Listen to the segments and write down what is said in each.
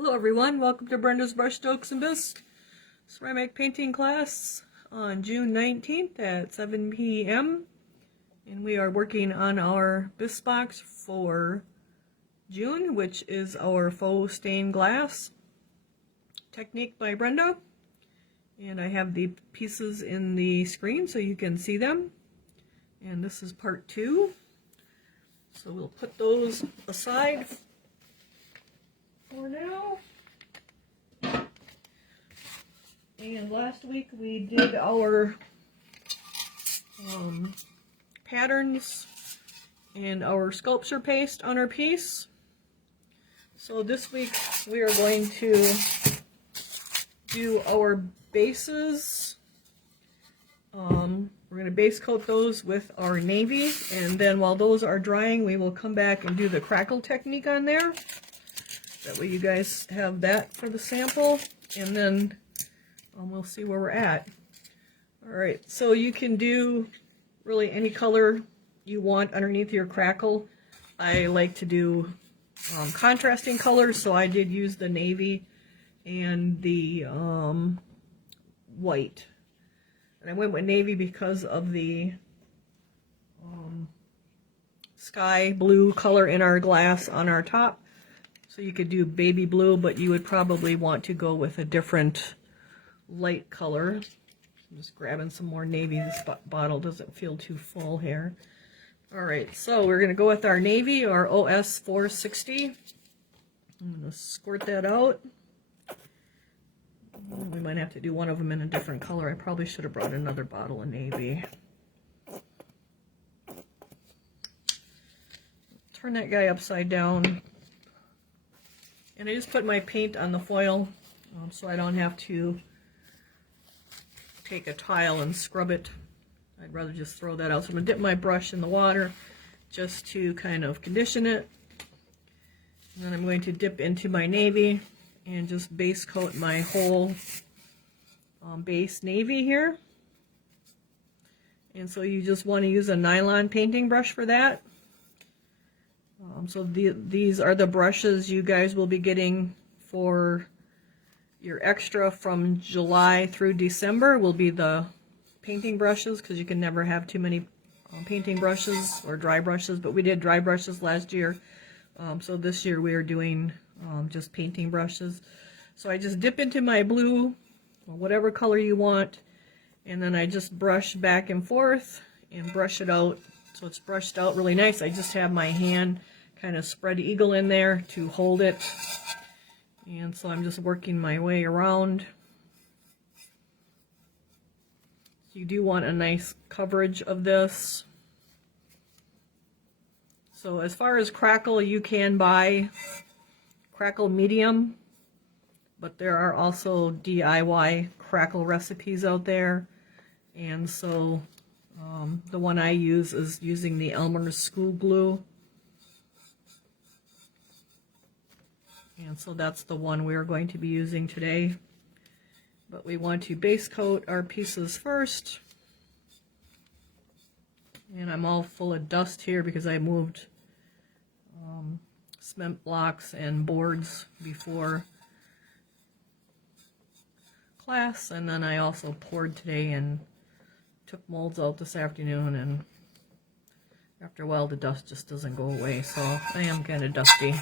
Hello everyone, welcome to Brenda's Brushstrokes and Bisque ceramic painting class on June 19th at 7 p.m. And we are working on our bisque box for June, which is our Faux Stained Glass technique by Brenda. And I have the pieces in the screen so you can see them. And this is part 2. So we'll put those aside for now. And last week we did our patterns and our sculpture paste on our piece. So this week we are going to do our bases. We're going to base coat those with our navy, and then while those are drying we will come back and do the crackle technique on there. That way you guys have that for the sample, and then we'll see where we're at. Alright, so you can do really any color you want underneath your crackle. I like to do contrasting colors, so I did use the navy and the white. And I went with navy because of the sky blue color in our glass on our top. So you could do baby blue, but you would probably want to go with a different light color. I'm just grabbing some more navy. This bottle doesn't feel too full here. Alright, so we're going to go with our navy, our OS 460. I'm going to squirt that out. We might have to do one of them in a different color. I probably should have brought another bottle of navy. Turn that guy upside down. And I just put my paint on the foil so I don't have to take a tile and scrub it. I'd rather just throw that out. So I'm going to dip my brush in the water just to kind of condition it. And then I'm going to dip into my navy and just base coat my whole base navy here. And so you just want to use a nylon painting brush for that. So these are the brushes you guys will be getting for your extra from July through December will be the painting brushes, because you can never have too many painting brushes or dry brushes, but we did dry brushes last year. So this year we are doing just painting brushes. So I just dip into my blue, or whatever color you want, and then I just brush back and forth and brush it out. So it's brushed out really nice. I just have my hand kind of spread eagle in there to hold it. And so I'm just working my way around. You do want a nice coverage of this. So as far as crackle, you can buy crackle medium, but there are also DIY crackle recipes out there. And so the one I use is using the Elmer's School Glue. And so that's the one we're going to be using today. But we want to base coat our pieces first. And I'm all full of dust here because I moved cement blocks and boards before class. And then I also poured today and took molds out this afternoon. And after a while the dust just doesn't go away. So I am kind of dusty.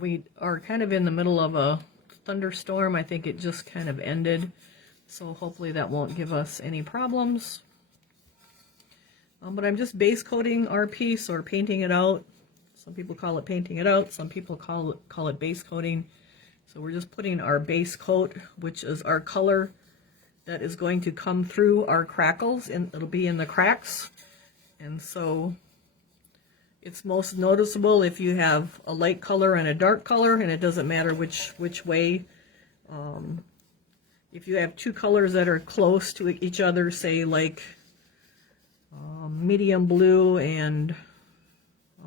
We are kind of in the middle of a thunderstorm. I think it just kind of ended, so hopefully that won't give us any problems. But I'm just base coating our piece, or painting it out. Some people call it painting it out, some people call it base coating. So we're just putting our base coat, which is our color that is going to come through our crackles, and it'll be in the cracks. And so it's most noticeable if you have a light color and a dark color, and it doesn't matter which way. If you have two colors that are close to each other, say like medium blue and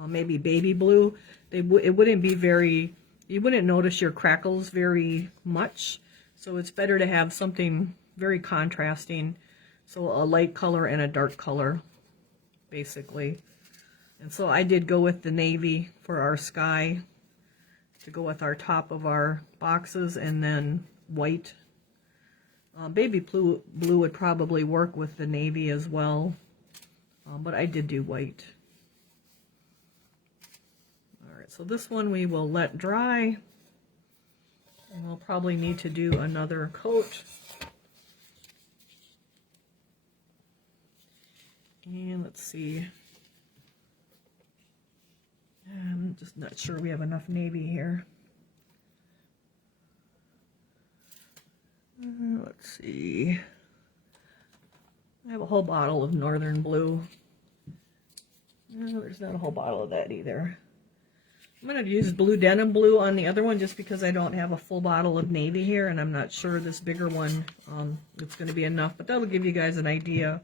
maybe baby blue, it wouldn't be very, you wouldn't notice your crackles very much. So it's better to have something very contrasting. So a light color and a dark color, basically. And so I did go with the navy for our sky to go with our top of our boxes, and then white. Baby blue would probably work with the navy as well, but I did do white. Alright, so this one we will let dry, and we'll probably need to do another coat. And let's see, I'm just not sure we have enough navy here. Let's see, I have a whole bottle of northern blue. No, there's not a whole bottle of that either. I'm going to use blue denim blue on the other one just because I don't have a full bottle of navy here, and I'm not sure this bigger one, it's going to be enough, but that'll give you guys an idea.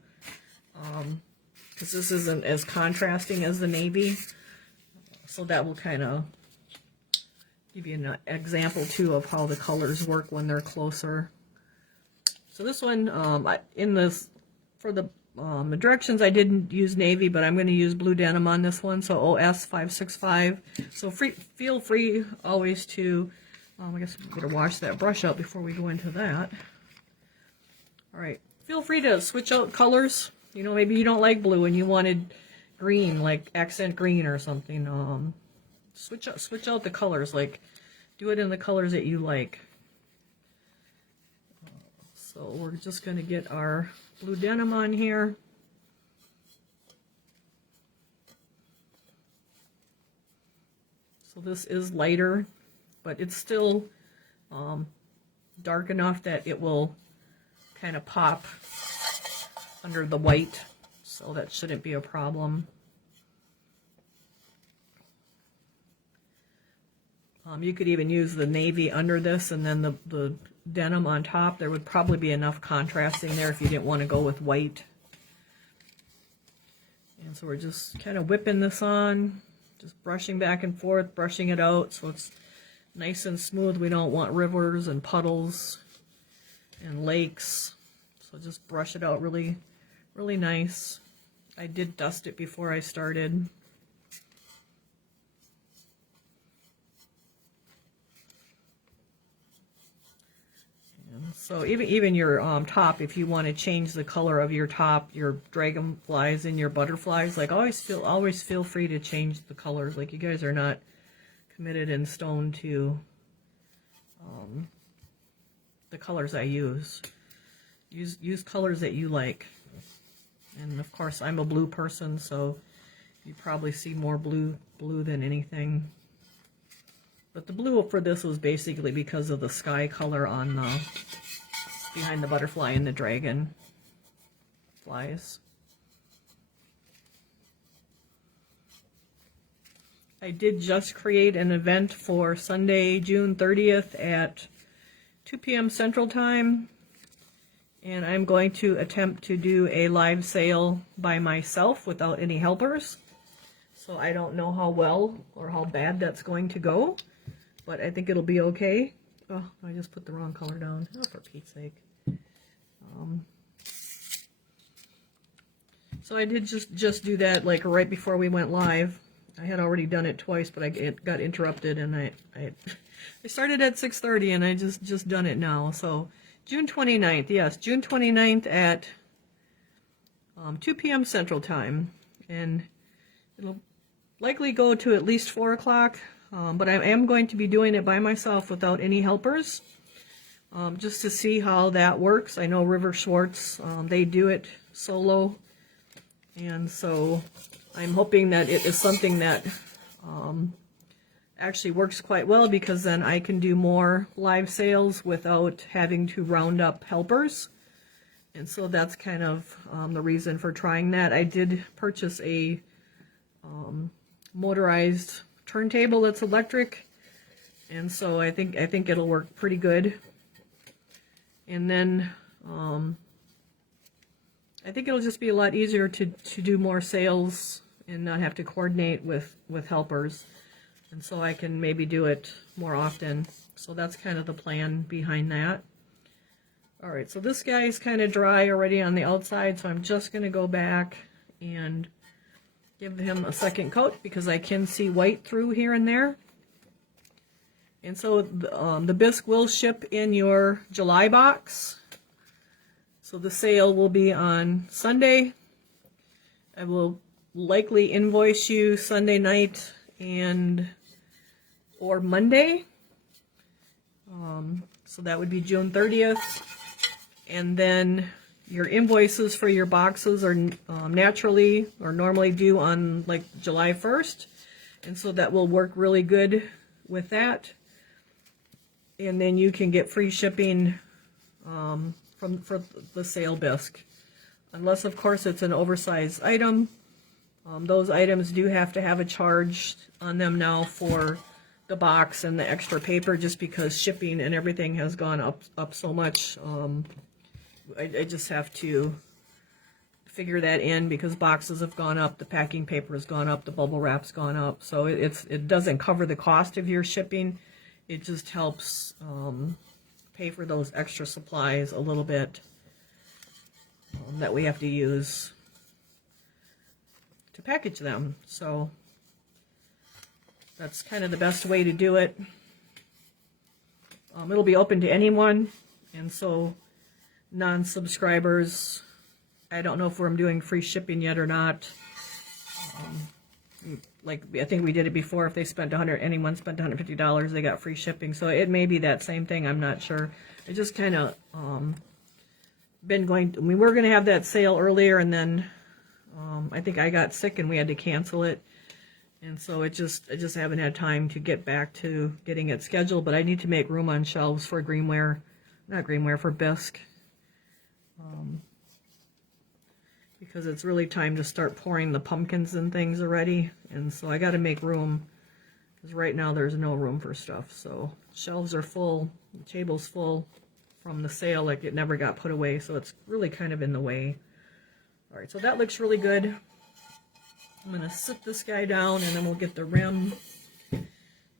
Because this isn't as contrasting as the navy, so that will kind of give you an example too of how the colors work when they're closer. So this one, for the directions I didn't use navy, but I'm going to use blue denim on this one, so OS 565. So feel free always to, I guess we better wash that brush out before we go into that. Alright, feel free to switch out colors. You know, maybe you don't like blue and you wanted green, like accent green or something. Switch out the colors, like do it in the colors that you like. So we're just going to get our blue denim on here. So this is lighter, but it's still dark enough that it will kind of pop under the white, so that shouldn't be a problem. You could even use the navy under this and then the denim on top. There would probably be enough contrasting there if you didn't want to go with white. And so we're just kind of whipping this on, just brushing back and forth, brushing it out so it's nice and smooth. We don't want rivers and puddles and lakes, so just brush it out really nice. I did dust it before I started. So even your top, if you want to change the color of your top, your dragonflies and your butterflies, like always feel free to change the colors. Like you guys are not committed in stone to the colors I use. Use colors that you like. And of course I'm a blue person, so you probably see more blue than anything. But the blue for this was basically because of the sky color on the behind the butterfly and the dragon flies. I did just create an event for Sunday, June 30th at 2 p.m. Central Time. And I'm going to attempt to do a live sale by myself without any helpers. So I don't know how well or how bad that's going to go, but I think it'll be okay. Oh, I just put the wrong color down. Oh, for Pete's sake. So I did just do that like right before we went live. I had already done it twice, but I got interrupted, and I started at 6:30, and I just done it now. So June 29th, yes, June 29th at 2 p.m. Central Time, and it'll likely go to at least 4 o'clock, but I am going to be doing it by myself without any helpers, just to see how that works. I know River Schwartz, they do it solo, and so I'm hoping that it is something that actually works quite well, because then I can do more live sales without having to round up helpers. And so that's kind of the reason for trying that. I did purchase a motorized turntable that's electric, and so I think it'll work pretty good. And then I think it'll just be a lot easier to do more sales and not have to coordinate with helpers, and so I can maybe do it more often. So that's kind of the plan behind that. Alright, so this guy is kind of dry already on the outside, so I'm just going to go back and give him a second coat, because I can see white through here and there. And so the bisque will ship in your July box. So the sale will be on Sunday. I will likely invoice you Sunday night or Monday. So that would be June 30th. And then your invoices for your boxes are naturally or normally due on like July 1st. And so that will work really good with that. And then you can get free shipping for the sale bisque. Unless, of course, it's an oversized item. Those items do have to have a charge on them now for the box and the extra paper, just because shipping and everything has gone up so much. I just have to figure that in, because boxes have gone up, the packing paper has gone up, the bubble wrap's gone up. So it doesn't cover the cost of your shipping. It just helps pay for those extra supplies a little bit that we have to use to package them. So that's kind of the best way to do it. It'll be open to anyone, and so non-subscribers, I don't know if I'm doing free shipping yet or not. Like, I think we did it before. If they spent anyone spent $150, they got free shipping. So it may be that same thing. I'm not sure. I just kind of we were going to have that sale earlier, and then I think I got sick and we had to cancel it. And so I just haven't had time to get back to getting it scheduled. But I need to make room on shelves for for bisque. Because it's really time to start pouring the pumpkins and things already. And so I got to make room, because right now there's no room for stuff. So shelves are full, the table's full from the sale, like it never got put away. So it's really kind of in the way. All right, so that looks really good. I'm going to sit this guy down, and then we'll get the rim. All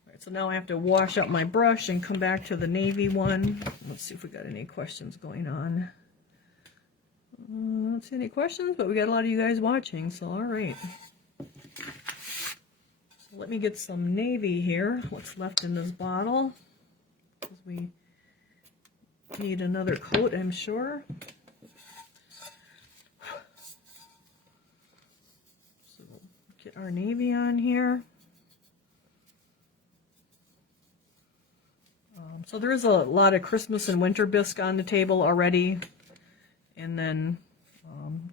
right, so now I have to wash up my brush and come back to the navy one. Let's see if we got any questions going on. I don't see any questions, but we got a lot of you guys watching, so all right. So let me get some navy here, what's left in this bottle, because we need another coat, I'm sure. So we'll get our navy on here. So there is a lot of Christmas and winter bisque on the table already. And then,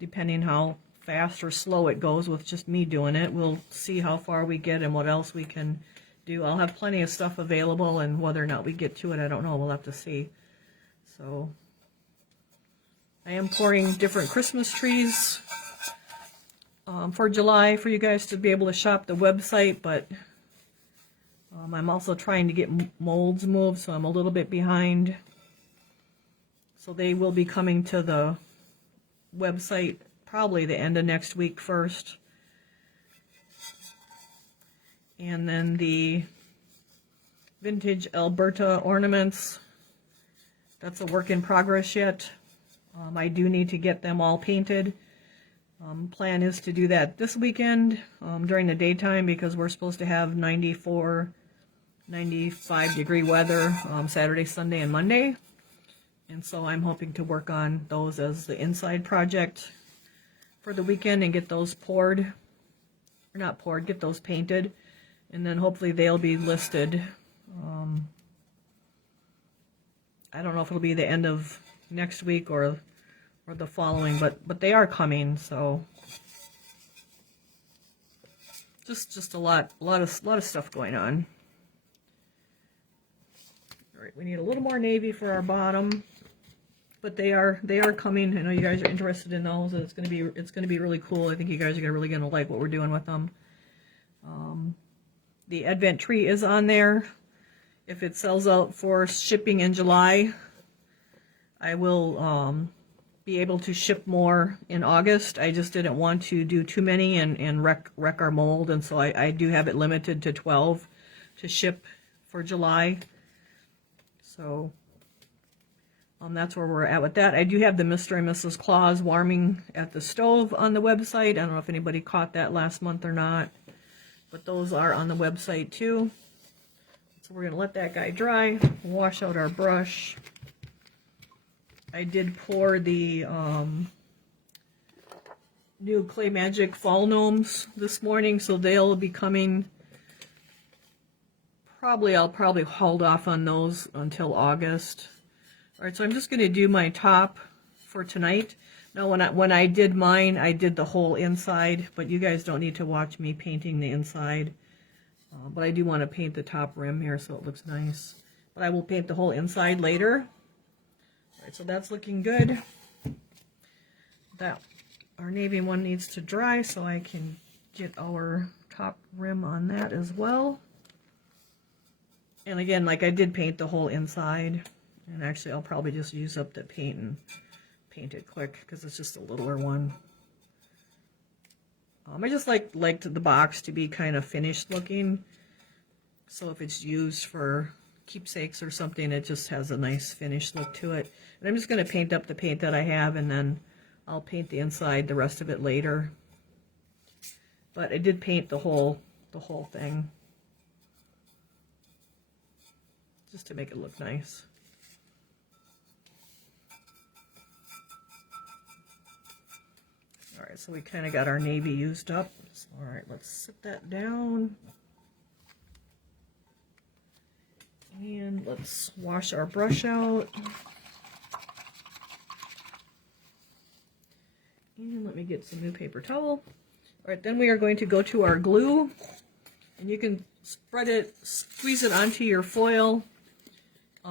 depending how fast or slow it goes with just me doing it, we'll see how far we get and what else we can do. I'll have plenty of stuff available, and whether or not we get to it, I don't know. We'll have to see. So, I am pouring different Christmas trees for July for you guys to be able to shop the website, but I'm also trying to get molds moved, so I'm a little bit behind. So they will be coming to the website probably the end of next week first. And then the vintage Alberta ornaments, that's a work in progress yet. I do need to get them all painted. Plan is to do that this weekend during the daytime, because we're supposed to have 94, 95 degree weather Saturday, Sunday, and Monday. And so I'm hoping to work on those as the inside project for the weekend and get those get those painted. And then hopefully they'll be listed. I don't know if it'll be the end of next week or the following, but they are coming, so just a lot of stuff going on. All right, we need a little more navy for our bottom. But they are coming. I know you guys are interested in those. It's gonna be really cool. I think you guys are really gonna like what we're doing with them. The Advent tree is on there. If it sells out for shipping in July, I will be able to ship more in August. I just didn't want to do too many and wreck our mold, and so I do have it limited to 12 to ship for July. So. That's where we're at with that. I do have the Mr. and Mrs. Claus warming at the stove on the website. I don't know if anybody caught that last month or not, but those are on the website too. It's So we're going to let that guy dry, wash out our brush. I did pour the new Clay Magic Fall Gnomes this morning, so they'll be coming. I'll probably hold off on those until August. All right, so I'm just going to do my top for tonight. Now, when I did mine, I did the whole inside, but you guys don't need to watch me painting the inside. But I do want to paint the top rim here so it looks nice. But I will paint the whole inside later. All right, so that's looking good. Our navy one needs to dry so I can get our top rim on that as well. And again, like I did paint the whole inside. And actually, I'll probably just use up the paint and paint it quick because it's just a littler one. I just liked the box to be kind of finished looking. So if it's used for keepsakes or something, it just has a nice finished look to it. And I'm just going to paint up the paint that I have, and then I'll paint the inside, the rest of it later. But I did paint the whole thing, just to make it look nice. All right, so we kind of got our navy used up. So, all right, let's sit that down. And let's wash our brush out. And let me get some new paper towel. All right, then we are going to go to our glue. And you can spread it, squeeze it onto your foil.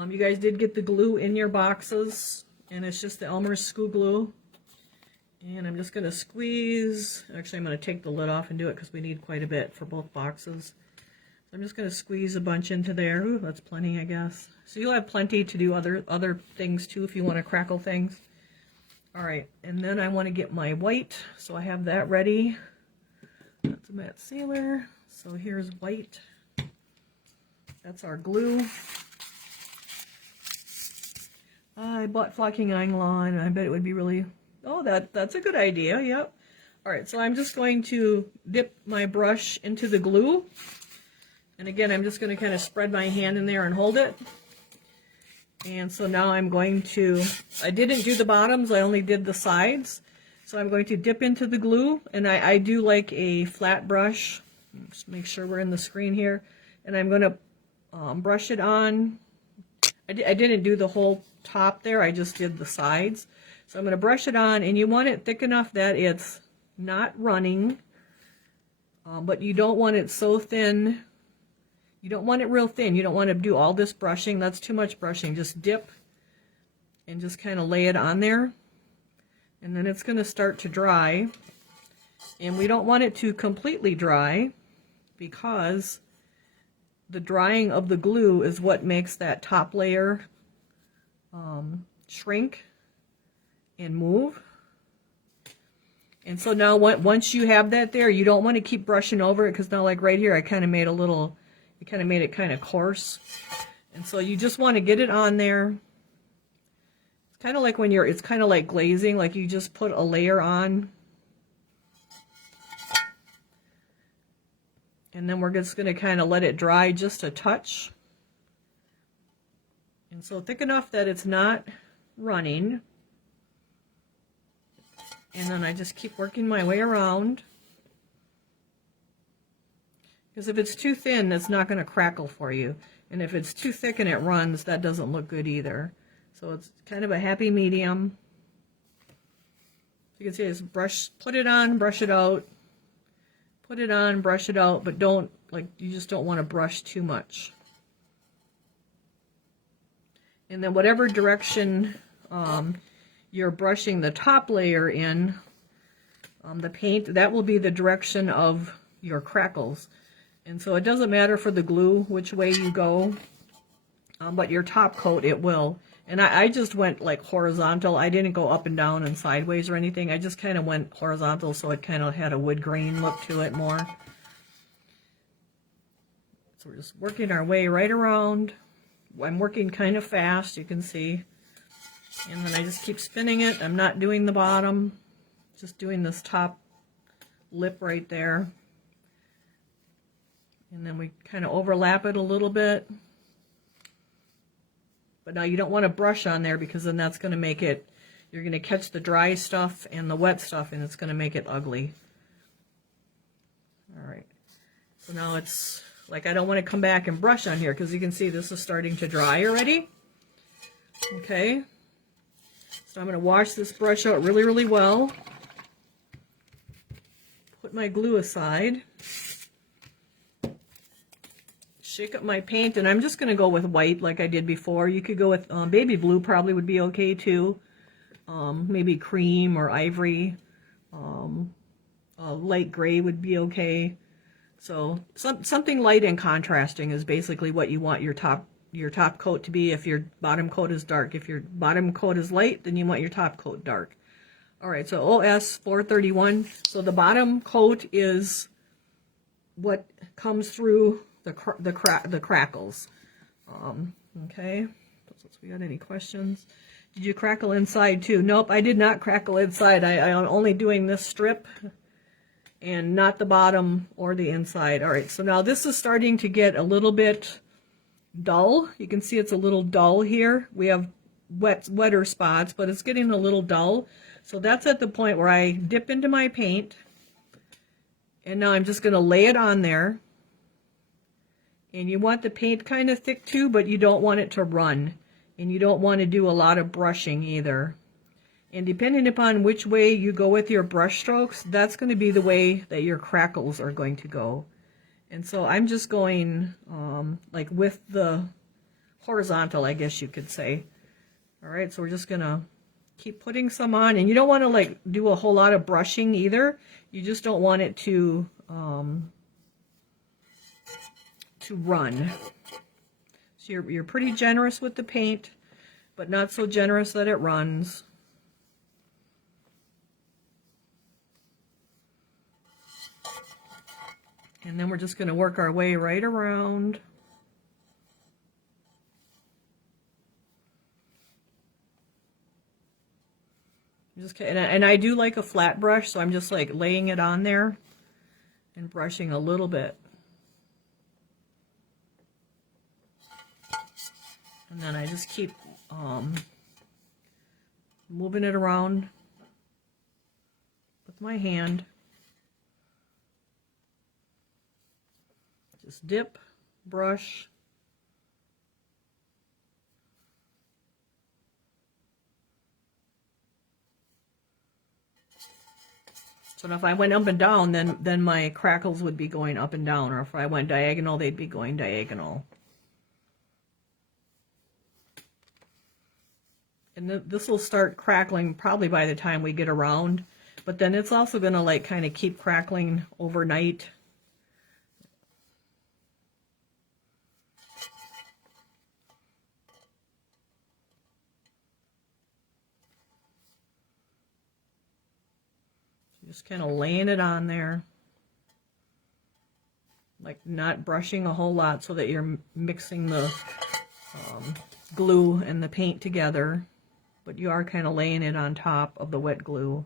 You guys did get the glue in your boxes. And it's just the Elmer's Screw Glue. And I'm just going to squeeze. Actually, I'm going to take the lid off and do it because we need quite a bit for both boxes. So I'm just going to squeeze a bunch into there. Ooh, that's plenty, I guess. So you'll have plenty to do other things too if you want to crackle things. All right, and then I want to get my white. So I have that ready. That's a matte sealer. So here's white. That's our glue. I bought flocking nylon. I bet it would be really... Oh, that's a good idea, yep. All right, so I'm just going to dip my brush into the glue. And again, I'm just going to kind of spread my hand in there and hold it. And so now I'm going to, I didn't do the bottoms, I only did the sides. So I'm going to dip into the glue, and I do like a flat brush. Just make sure we're in the screen here. And I'm going to brush it on. I didn't do the whole top there, I just did the sides. So I'm going to brush it on, and you want it thick enough that it's not running, but you don't want it so thin. You don't want it real thin. You don't want to do all this brushing. That's too much brushing. Just dip and just kind of lay it on there, and then it's going to start to dry. And we don't want it to completely dry because the drying of the glue is what makes that top layer shrink and move. And so now once you have that there, you don't want to keep brushing over it, because now like right here I kind of made a little, it kind of made it kind of coarse. And so you just want to get it on there. It's kind of like when it's kind of like glazing, like you just put a layer on. And then we're just going to kind of let it dry just a touch. And so thick enough that it's not running. And then I just keep working my way around. Because if it's too thin, it's not going to crackle for you. And if it's too thick and it runs, that doesn't look good either. So it's kind of a happy medium. You can see it's put it on, brush it out. Put it on, brush it out, but don't, you just don't want to brush too much. And then whatever direction you're brushing the top layer in, the paint, that will be the direction of your crackles. And so it doesn't matter for the glue which way you go, but your top coat, it will. And I just went like horizontal. I didn't go up and down and sideways or anything. I just kind of went horizontal, so it kind of had a wood grain look to it more. So we're just working our way right around. I'm working kind of fast, you can see. And then I just keep spinning it. I'm not doing the bottom, just doing this top lip right there. And then we kind of overlap it a little bit. But now you don't want to brush on there because then that's going to make it, you're going to catch the dry stuff and the wet stuff and it's going to make it ugly. All right. So now it's like I don't want to come back and brush on here because you can see this is starting to dry already. Okay. So I'm going to wash this brush out really, really well. Put my glue aside. Shake up my paint, and I'm just going to go with white like I did before. You could go with baby blue, probably would be okay too. Maybe cream or ivory. Light gray would be okay. So something light and contrasting is basically what you want your top coat to be. If your bottom coat is dark, if your bottom coat is light, then you want your top coat dark. All right, so OS 431. So the bottom coat is what comes through the crackles. Okay, so we got any questions? Did you crackle inside too? Nope, I did not crackle inside. I'm only doing this strip and not the bottom or the inside. All right, so now this is starting to get a little bit dull. You can see it's a little dull here. We have wetter spots, but it's getting a little dull. So that's at the point where I dip into my paint, and now I'm just going to lay it on there. And you want the paint kind of thick too, but you don't want it to run. And you don't want to do a lot of brushing either. And depending upon which way you go with your brush strokes, that's going to be the way that your crackles are going to go. And so I'm just going like with the horizontal, I guess you could say. All right, so we're just going to keep putting some on. And you don't want to like do a whole lot of brushing either. You just don't want it to run. So you're pretty generous with the paint, but not so generous that it runs. And then we're just going to work our way right around. And I do like a flat brush, so I'm just like laying it on there and brushing a little bit. And then I just keep moving it around with my hand. Just dip, brush. So if I went up and down, then my crackles would be going up and down, or if I went diagonal, they'd be going diagonal. And this will start crackling probably by the time we get around, but then it's also going to like kind of keep crackling overnight. Just kind of laying it on there, like not brushing a whole lot so that you're mixing the glue and the paint together, but you are kind of laying it on top of the wet glue.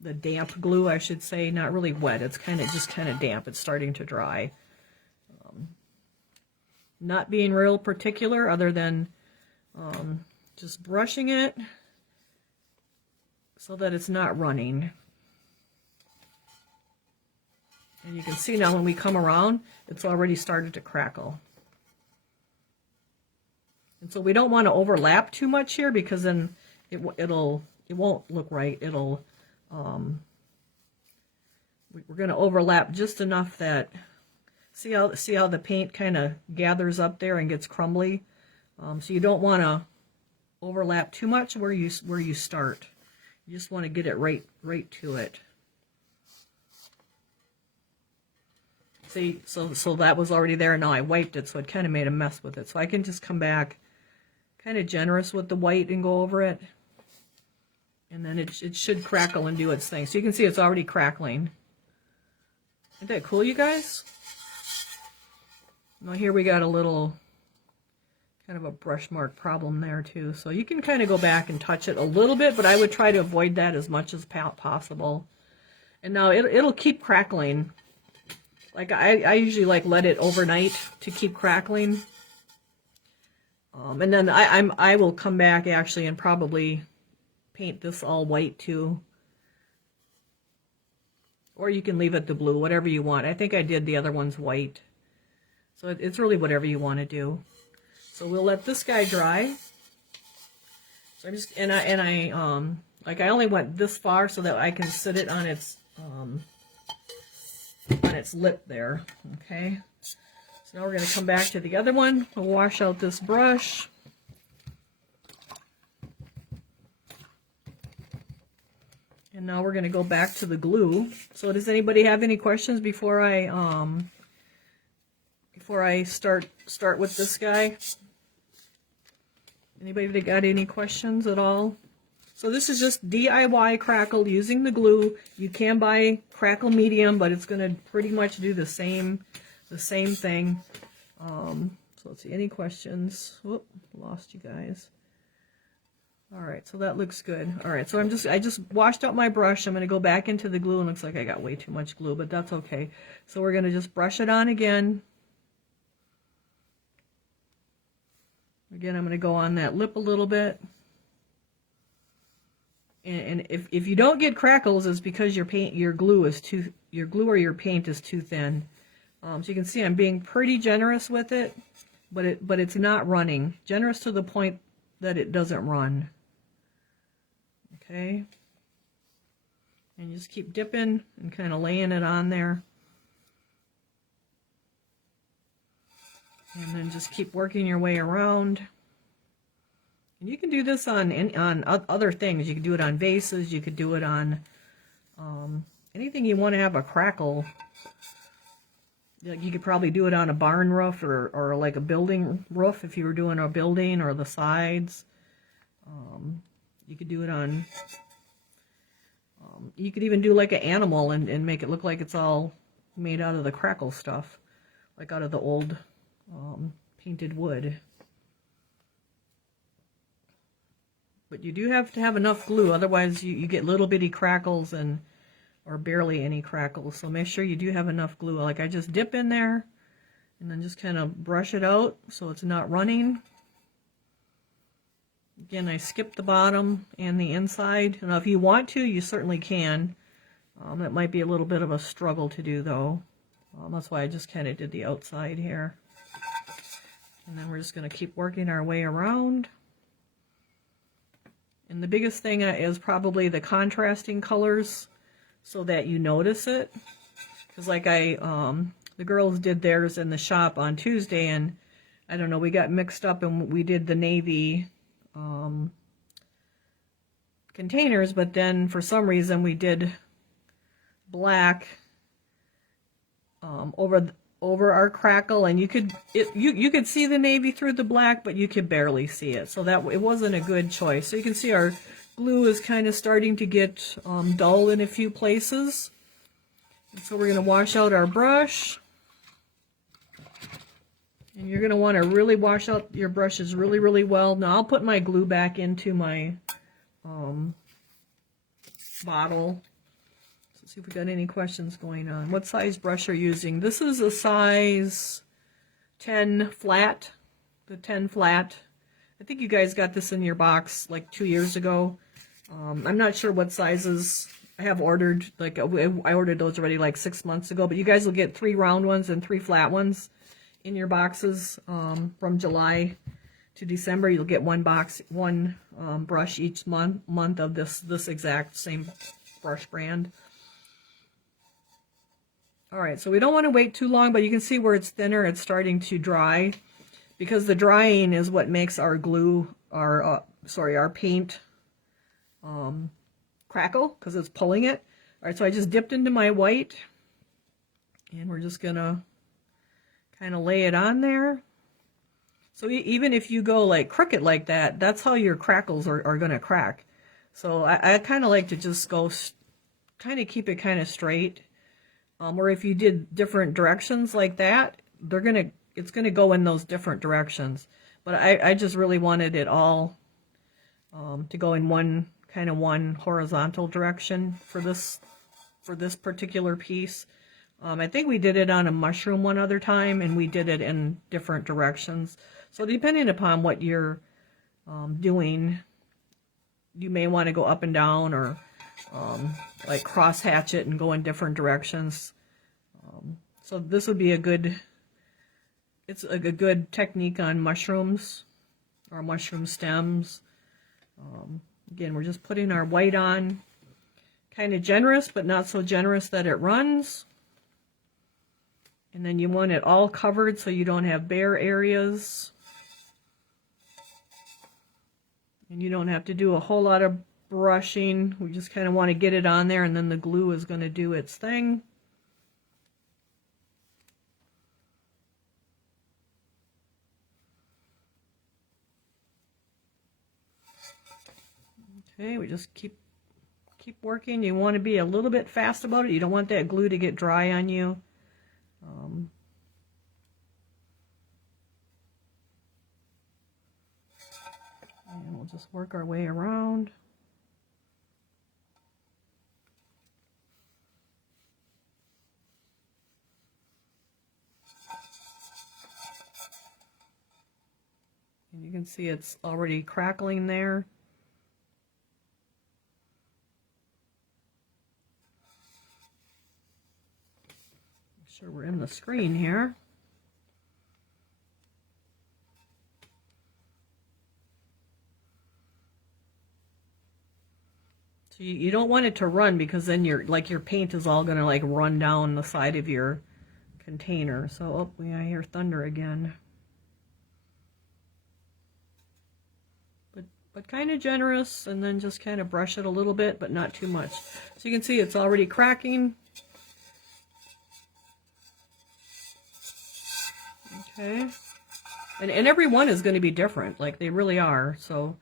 The damp glue, I should say, not really wet, it's just kind of damp, it's starting to dry. Not being real particular other than just brushing it so that it's not running. And you can see now when we come around, it's already started to crackle. And so we don't want to overlap too much here because then it won't look right. It'll we're going to overlap just enough that see how the paint kind of gathers up there and gets crumbly. So you don't want to overlap too much where you start. You just want to get it right to it. See, so that was already there, and now I wiped it, so it kind of made a mess with it. So I can just come back kind of generous with the white and go over it. And then it should crackle and do its thing. So you can see it's already crackling. Isn't that cool, you guys? Now here we got a little kind of a brush mark problem there too. So you can kind of go back and touch it a little bit, but I would try to avoid that as much as possible. And now it'll keep crackling. Like I usually like let it overnight to keep crackling. And then I will come back actually and probably paint this all white too. Or you can leave it the blue, whatever you want. I think I did the other ones white. So it's really whatever you want to do. So we'll let this guy dry. So I'm just, like I only went this far so that I can sit it on its lip there, okay? So now we're going to come back to the other one. We'll wash out this brush. And now we're going to go back to the glue. So does anybody have any questions before I start with this guy? Anybody that got any questions at all? So this is just DIY crackle using the glue. You can buy crackle medium, but it's going to pretty much do the same thing. So let's see, any questions? Whoop, lost you guys. All right, so that looks good. All right, so I just washed out my brush. I'm going to go back into the glue, and looks like I got way too much glue, but that's okay. So we're going to just brush it on again. Again, I'm going to go on that lip a little bit. And if you don't get crackles, it's because your glue or your paint is too thin. So you can see I'm being pretty generous with it, but it's not running. Generous to the point that it doesn't run. Okay. And you just keep dipping and kind of laying it on there. And then just keep working your way around. And you can do this on other things. You can do it on vases. You could do it on anything you want to have a crackle. Like you could probably do it on a barn roof or like a building roof if you were doing a building, or the sides. You could do it on. You could even do like an animal and make it look like it's all made out of the crackle stuff, like out of the old painted wood. But you do have to have enough glue, otherwise you get little bitty crackles or barely any crackles. So make sure you do have enough glue. Like I just dip in there and then just kind of brush it out so it's not running. Again, I skip the bottom and the inside. Now if you want to, you certainly can. It might be a little bit of a struggle to do though. That's why I just kind of did the outside here. And then we're just going to keep working our way around. And the biggest thing is probably the contrasting colors so that you notice it. Because like the girls did theirs in the shop on Tuesday, and I don't know, we got mixed up and we did the navy containers, but then for some reason we did black over our crackle, and you could see the navy through the black, but you could barely see it, so that it wasn't a good choice. So you can see our glue is kind of starting to get dull in a few places, and so we're going to wash out our brush, and you're going to want to really wash out your brushes really well. Now I'll put my glue back into my bottle. See if we got any questions going on. What size brush are you using? This is a size 10 flat, the 10 flat. I think you guys got this in your box like 2 years ago. I'm not sure what sizes I have ordered. Like I ordered those already like 6 months ago, but you guys will get 3 round ones and 3 flat ones in your boxes from July to December. You'll get one brush each month of this exact same brush brand. All right, so we don't want to wait too long, but you can see where it's thinner, it's starting to dry, because the drying is what makes our glue, our paint crackle, because it's pulling it. All right, so I just dipped into my white, and we're just gonna kind of lay it on there. So even if you go like crooked like that, that's how your crackles are gonna crack. So I kind of like to just go, kind of keep it kind of straight. Or if you did different directions like that, it's gonna go in those different directions. But I just really wanted it all to go in one horizontal direction for this particular piece. I think we did it on a mushroom one other time, and we did it in different directions. So depending upon what you're doing, you may want to go up and down, or like cross hatch it and go in different directions. So this would be a good, it's a good technique on mushrooms or mushroom stems. Again, we're just putting our white on, kind of generous, but not so generous that it runs. And then you want it all covered so you don't have bare areas. And you don't have to do a whole lot of brushing. We just kind of want to get it on there, and then the glue is going to do its thing. Okay, we just keep working. You want to be a little bit fast about it. You don't want that glue to get dry on you. And we'll just work our way around. And you can see it's already crackling there. Make sure we're in the screen here. So you don't want it to run, because then your paint is all gonna like run down the side of your container. So, oh, I hear thunder again. But kind of generous, and then just kind of brush it a little bit, but not too much. So you can see it's already cracking. Okay. And every one is going to be different, like they really are. So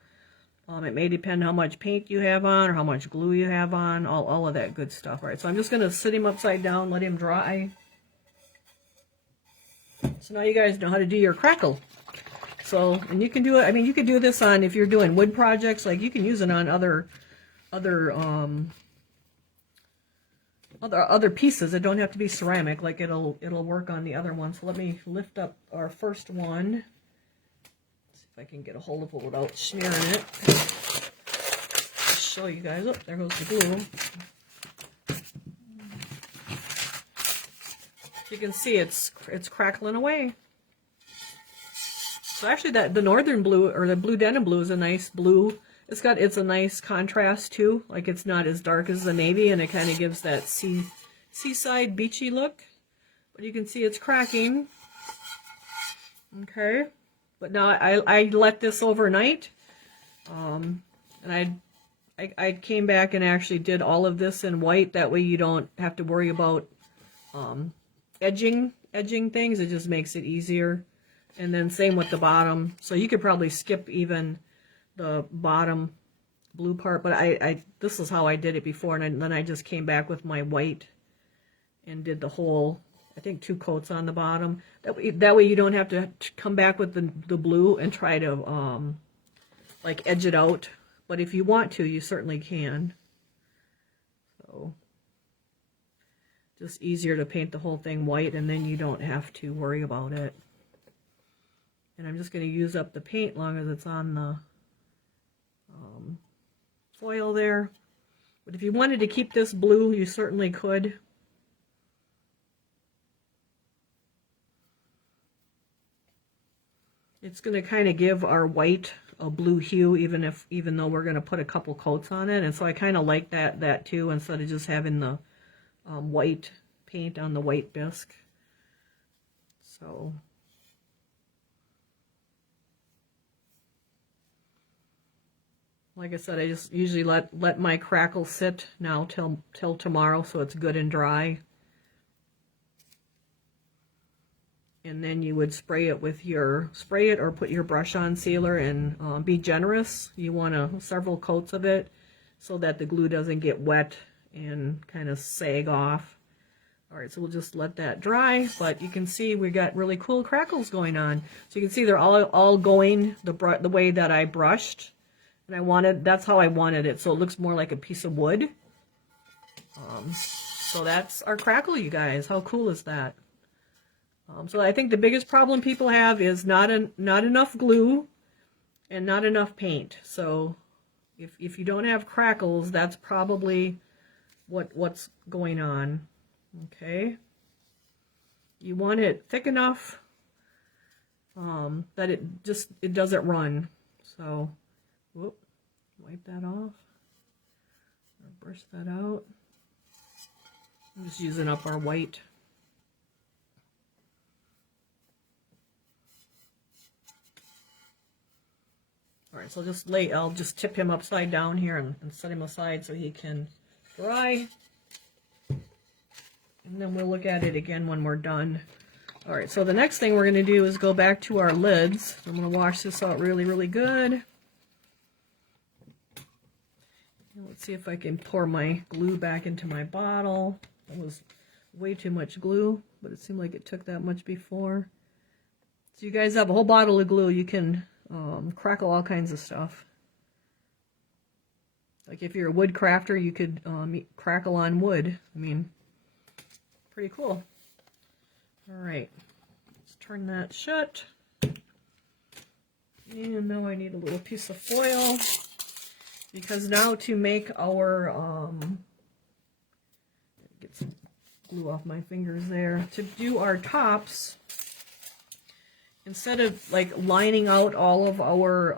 it may depend how much paint you have on, or how much glue you have on, all of that good stuff. All right, so I'm just going to sit him upside down, let him dry. So now you guys know how to do your crackle. So, and you can do it, I mean, you could do this on, if you're doing wood projects, like you can use it on other pieces. It don't have to be ceramic, like it'll work on the other one. So let me lift up our first one. See if I can get a hold of it without smearing it. I'll show you guys. Oh, there goes the glue. You can see it's crackling away. So actually the northern blue, or the blue denim blue, is a nice blue. It's a nice contrast too. Like it's not as dark as the navy, and it kind of gives that seaside beachy look. But you can see it's cracking. Okay. But now I let this overnight. And I came back and actually did all of this in white. That way you don't have to worry about edging things. It just makes it easier. And then same with the bottom. So you could probably skip even the bottom blue part, but this is how I did it before, and then I just came back with my white and did the whole, I think 2 coats on the bottom. That way you don't have to come back with the blue and try to like edge it out. But if you want to, you certainly can. So just easier to paint the whole thing white, and then you don't have to worry about it. And I'm just going to use up the paint long as it's on the foil there. But if you wanted to keep this blue, you certainly could. It's going to kind of give our white a blue hue, even though we're going to put a couple coats on it. And so I kind of like that too, instead of just having the white paint on the white bisque. So like I said, I just usually let my crackle sit now till tomorrow, so it's good and dry. And then you would spray it or put your brush on sealer, and be generous. You want several coats of it so that the glue doesn't get wet and kind of sag off. All right, so we'll just let that dry, but you can see we got really cool crackles going on. So you can see they're all going the way that I brushed. And that's how I wanted it, so it looks more like a piece of wood. So that's our crackle, you guys. How cool is that? So I think the biggest problem people have is not enough glue and not enough paint. So if you don't have crackles, that's probably what's going on. Okay. You want it thick enough that it doesn't run. So, whoop, wipe that off. Or brush that out. I'm just using up our white. All right, so I'll just tip him upside down here and set him aside so he can dry. And then we'll look at it again when we're done. All right, so the next thing we're going to do is go back to our lids. I'm going to wash this out really, really good. Let's see if I can pour my glue back into my bottle. That was way too much glue, but it seemed like it took that much before. So you guys have a whole bottle of glue. You can crackle all kinds of stuff. Like if you're a wood crafter, you could crackle on wood. I mean, pretty cool. All right, let's turn that shut. And now I need a little piece of foil, because now to make our, get some glue off my fingers there, to do our tops, instead of like lining out all of our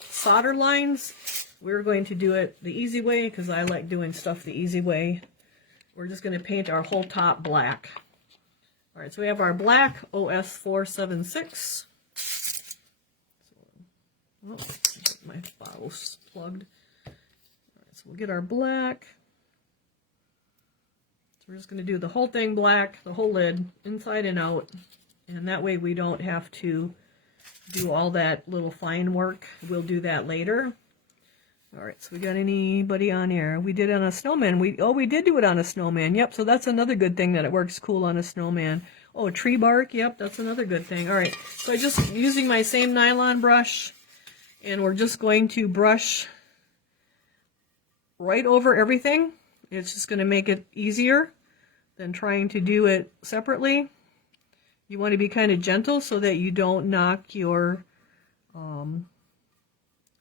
solder lines, we're going to do it the easy way, because I like doing stuff the easy way. We're just going to paint our whole top black. All right, so we have our black OS476. Oh, my bottle's plugged. All right, so we'll get our black. So we're just going to do the whole thing black, the whole lid, inside and out. And that way we don't have to do all that little fine work. We'll do that later. All right, so we got anybody on here? We did it on a snowman. We did do it on a snowman. Yep, so that's another good thing, that it works cool on a snowman. Oh, tree bark. Yep, that's another good thing. All right, so I just using my same nylon brush, and we're just going to brush right over everything. It's just going to make it easier than trying to do it separately. You want to be kind of gentle so that you don't knock your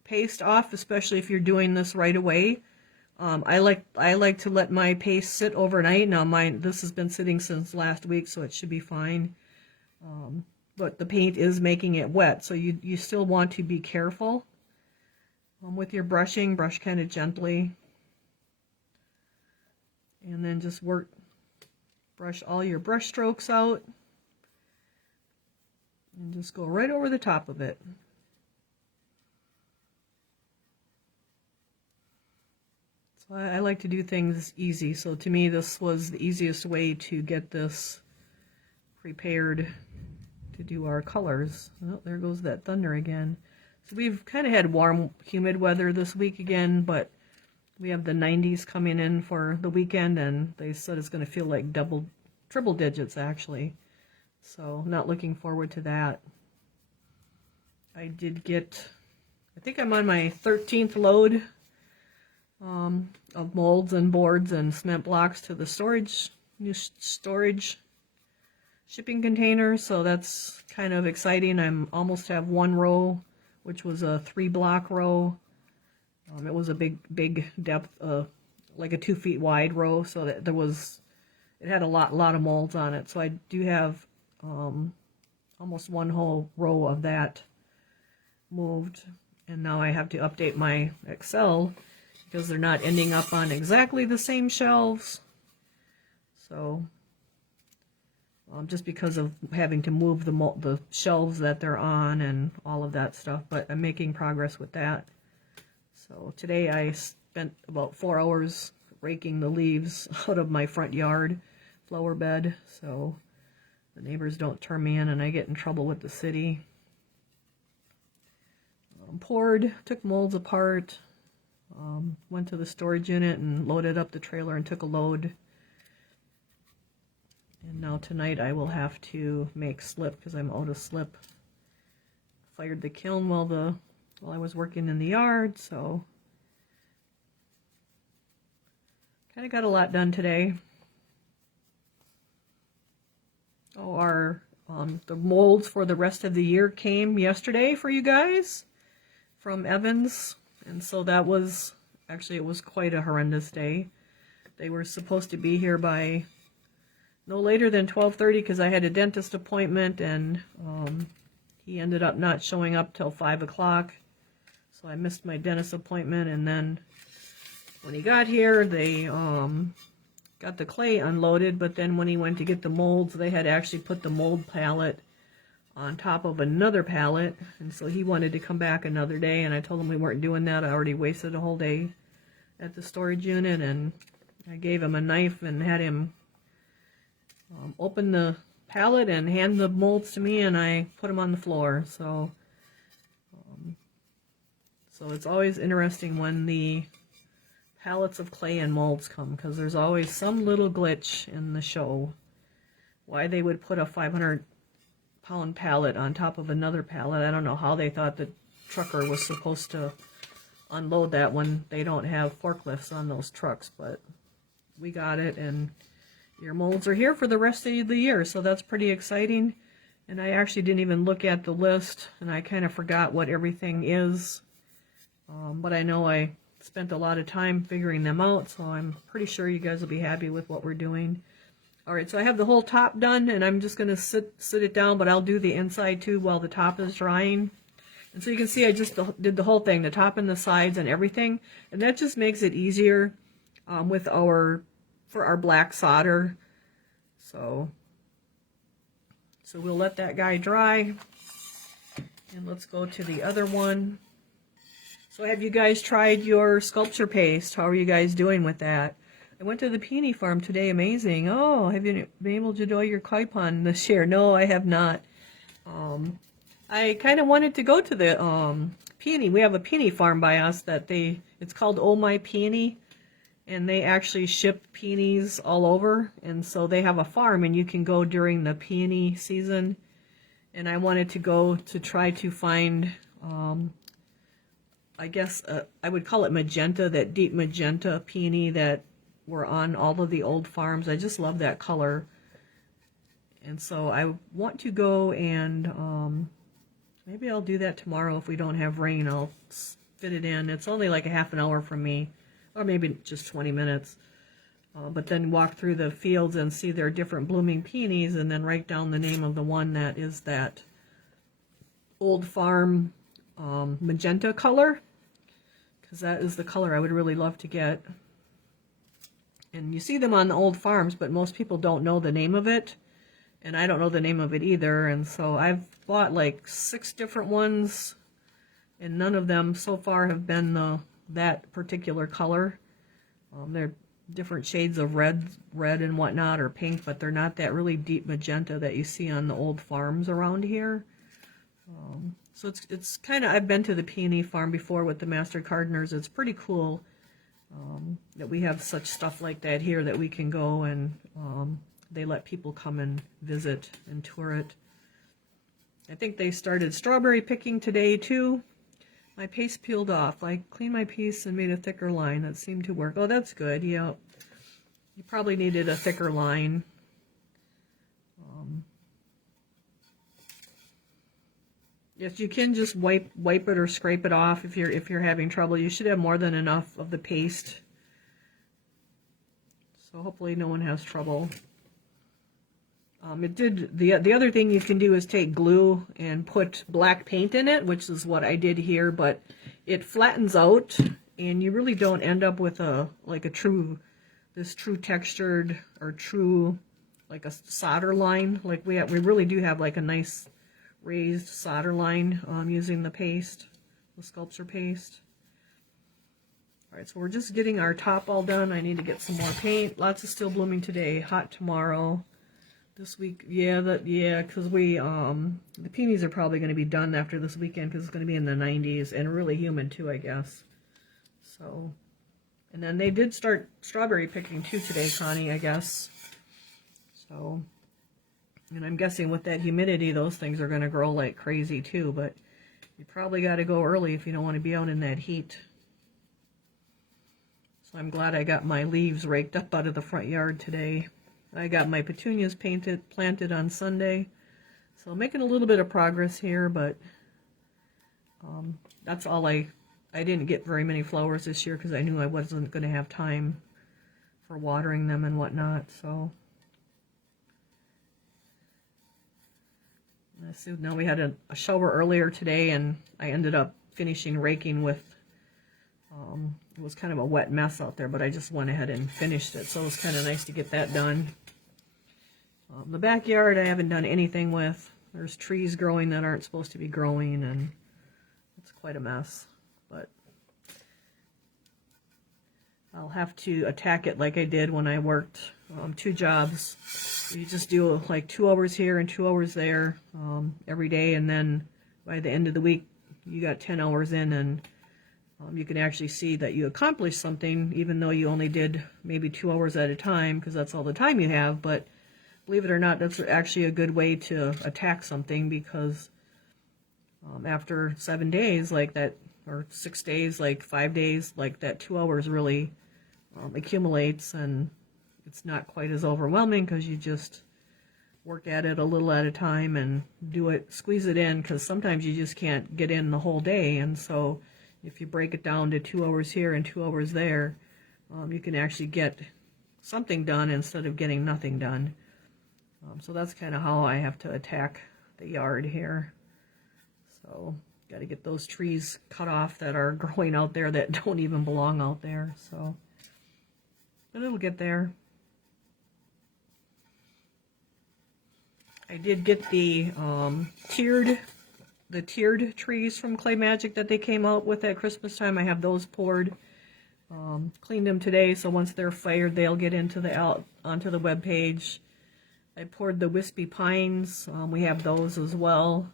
paste off, especially if you're doing this right away. I like to let my paste sit overnight. Now this has been sitting since last week, so it should be fine. But the paint is making it wet, so you still want to be careful with your brushing. Brush kind of gently, and then just brush all your brush strokes out, and just go right over the top of it. So I like to do things easy, so to me this was the easiest way to get this prepared to do our colors. Oh, there goes that thunder again. So we've kind of had warm, humid weather this week again, but we have the 90s coming in for the weekend, and they said it's going to feel like triple digits actually. So not looking forward to that. I think I'm on my 13th load of molds and boards and cement blocks to the new storage shipping container, so that's kind of exciting. I'm almost have one row, which was a 3-block row. It was a big depth, like a 2 feet wide row, so that it had a lot of molds on it. So I do have almost one whole row of that moved, and now I have to update my Excel because they're not ending up on exactly the same shelves. So just because of having to move the shelves that they're on and all of that stuff, but I'm making progress with that. So today I spent about 4 hours raking the leaves out of my front yard flower bed, so the neighbors don't turn me in and I get in trouble with the city. Took molds apart, went to the storage unit and loaded up the trailer and took a load. And now tonight I will have to make slip because I'm out of slip. Fired the kiln while I was working in the yard, so kind of got a lot done today. Oh, our the molds for the rest of the year came yesterday for you guys from Evans, and so that was actually, it was quite a horrendous day. They were supposed to be here by no later than 12:30 because I had a dentist appointment, and he ended up not showing up till 5 o'clock, so I missed my dentist appointment. And then when he got here, they got the clay unloaded, but then when he went to get the molds, they had actually put the mold pallet on top of another pallet, and so he wanted to come back another day, and I told him we weren't doing that. I already wasted a whole day at the storage unit, and I gave him a knife and had him open the pallet and hand the molds to me, and I put them on the floor. So it's always interesting when the pallets of clay and molds come, because there's always some little glitch in the show. Why they would put a 500-pound pallet on top of another pallet, I don't know how they thought the trucker was supposed to unload that when they don't have forklifts on those trucks, but we got it, and your molds are here for the rest of the year, so that's pretty exciting. And I actually didn't even look at the list, and I kind of forgot what everything is, but I know I spent a lot of time figuring them out, so I'm pretty sure you guys will be happy with what we're doing. Alright, so I have the whole top done, and I'm just going to sit it down, but I'll do the inside too while the top is drying. And so you can see I just did the whole thing, the top and the sides and everything, and that just makes it easier for our black solder. So we'll let that guy dry, and let's go to the other one. So have you guys tried your sculpture paste? How are you guys doing with that? I went to the peony farm today. Amazing. Oh, have you been able to enjoy your koi pond this year? No, I have not. I kind of wanted to go to the peony. We have a peony farm by us that it's called Oh My Peony, and they actually ship peonies all over. And so they have a farm, and you can go during the peony season. And I wanted to go to try to find I guess I would call it magenta, that deep magenta peony that were on all of the old farms. I just love that color. And so I want to go and maybe I'll do that tomorrow if we don't have rain. I'll fit it in. It's only like a half an hour from me, or maybe just 20 minutes. But then walk through the fields and see their different blooming peonies, and then write down the name of the one that is that old farm magenta color, because that is the color I would really love to get. And you see them on the old farms, but most people don't know the name of it, and I don't know the name of it either. And so I've bought like 6 different ones, and none of them so far have been that particular color. They're different shades of red and whatnot, or pink, but they're not that really deep magenta that you see on the old farms around here. So it's kind of, I've been to the peony farm before with the Master Gardeners. It's pretty cool that we have such stuff like that here, that we can go and they let people come and visit and tour it. I think they started strawberry picking today too. My paste peeled off. I cleaned my piece and made a thicker line. That seemed to work. Oh, that's good. Yeah, you probably needed a thicker line. Yes, you can just wipe it or scrape it off if you're having trouble. You should have more than enough of the paste. So hopefully no one has trouble. The other thing you can do is take glue and put black paint in it, which is what I did here, but it flattens out and you really don't end up with this true textured or true like a solder line. Like we really do have like a nice raised solder line using the paste, the sculpture paste. Alright, so we're just getting our top all done. I need to get some more paint. Lots of still blooming today, hot tomorrow. This week, because the peonies are probably going to be done after this weekend, because it's going to be in the 90s and really humid too, I guess. So, and then they did start strawberry picking too today, Connie, I guess. So, and I'm guessing with that humidity, those things are going to grow like crazy too, but you probably got to go early if you don't want to be out in that heat. So I'm glad I got my leaves raked up out of the front yard today. I got my petunias planted on Sunday. So making a little bit of progress here, but that's all I didn't get very many flowers this year because I knew I wasn't going to have time for watering them and whatnot. So now we had a shower earlier today, and I ended up finishing raking with, it was kind of a wet mess out there, but I just went ahead and finished it. So it was kind of nice to get that done. The backyard I haven't done anything with. There's trees growing that aren't supposed to be growing, and it's quite a mess. But I'll have to attack it like I did when I worked 2 jobs. You just do like 2 hours here and 2 hours there every day, and then by the end of the week you got 10 hours in, and you can actually see that you accomplished something even though you only did maybe 2 hours at a time, because that's all the time you have. But believe it or not, that's actually a good way to attack something, because after 7 days like that, or 6 days, like 5 days, like that 2 hours really accumulates, and it's not quite as overwhelming because you just work at it a little at a time and do it, squeeze it in, because sometimes you just can't get in the whole day. And so if you break it down to 2 hours here and 2 hours there, you can actually get something done instead of getting nothing done. So that's kind of how I have to attack the yard here. So got to get those trees cut off that are growing out there that don't even belong out there. So, but it'll get there. I did get the tiered trees from Clay Magic that they came out with at Christmas time. I have those poured. Cleaned them today, so once they're fired, they'll get onto the web page. I poured the wispy pines. We have those as well.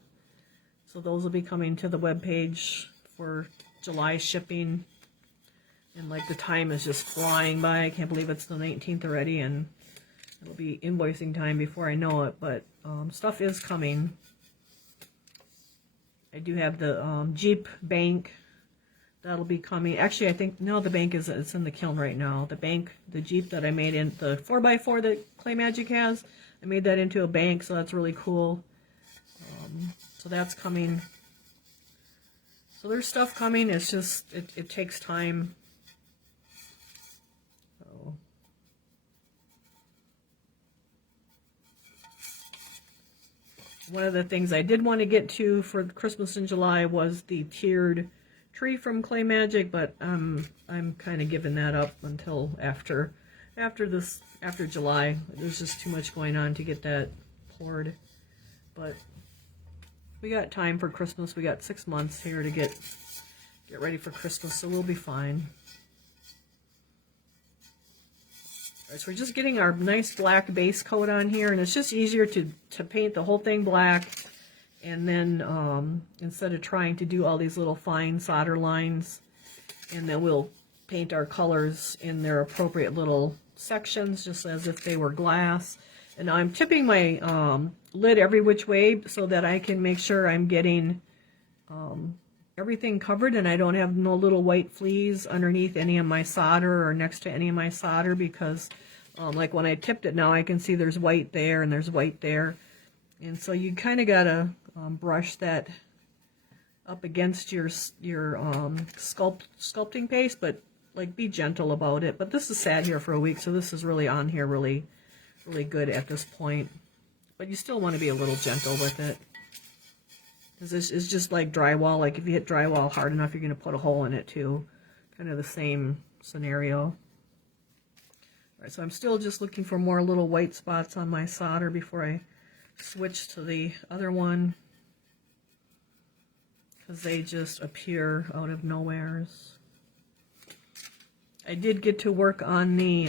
So those will be coming to the web page for July shipping. And like the time is just flying by. I can't believe it's the 19th already, and it'll be invoicing time before I know it. But stuff is coming. I do have the Jeep bank. That'll be coming. Actually, I think, no, the bank it's in the kiln right now. The Jeep that I made in the 4x4 that Clay Magic has, I made that into a bank, so that's really cool. So that's coming. So there's stuff coming. It's just, it takes time. So. One of the things I did want to get to for Christmas in July was the tiered tree from Clay Magic, but I'm kind of giving that up until after July. There's just too much going on to get that poured. But we got time for Christmas. We got 6 months here to get ready for Christmas, so we'll be fine. All right, so we're just getting our nice black base coat on here, and it's just easier to paint the whole thing black. And then instead of trying to do all these little fine solder lines, and then we'll paint our colors in their appropriate little sections, just as if they were glass. And now I'm tipping my lid every which way so that I can make sure I'm getting everything covered, and I don't have no little white fleas underneath any of my solder or next to any of my solder, because like when I tipped it now, I can see there's white there and there's white there. And so you kind of got to brush that up against your sculpting paste, but like be gentle about it. But this is sat here for a week, so this is really on here really good at this point. But you still want to be a little gentle with it, because this is just like drywall. Like if you hit drywall hard enough, you're going to put a hole in it too. Kind of the same scenario. All right, so I'm still just looking for more little white spots on my solder before I switch to the other one, because they just appear out of nowheres. I did get to work on the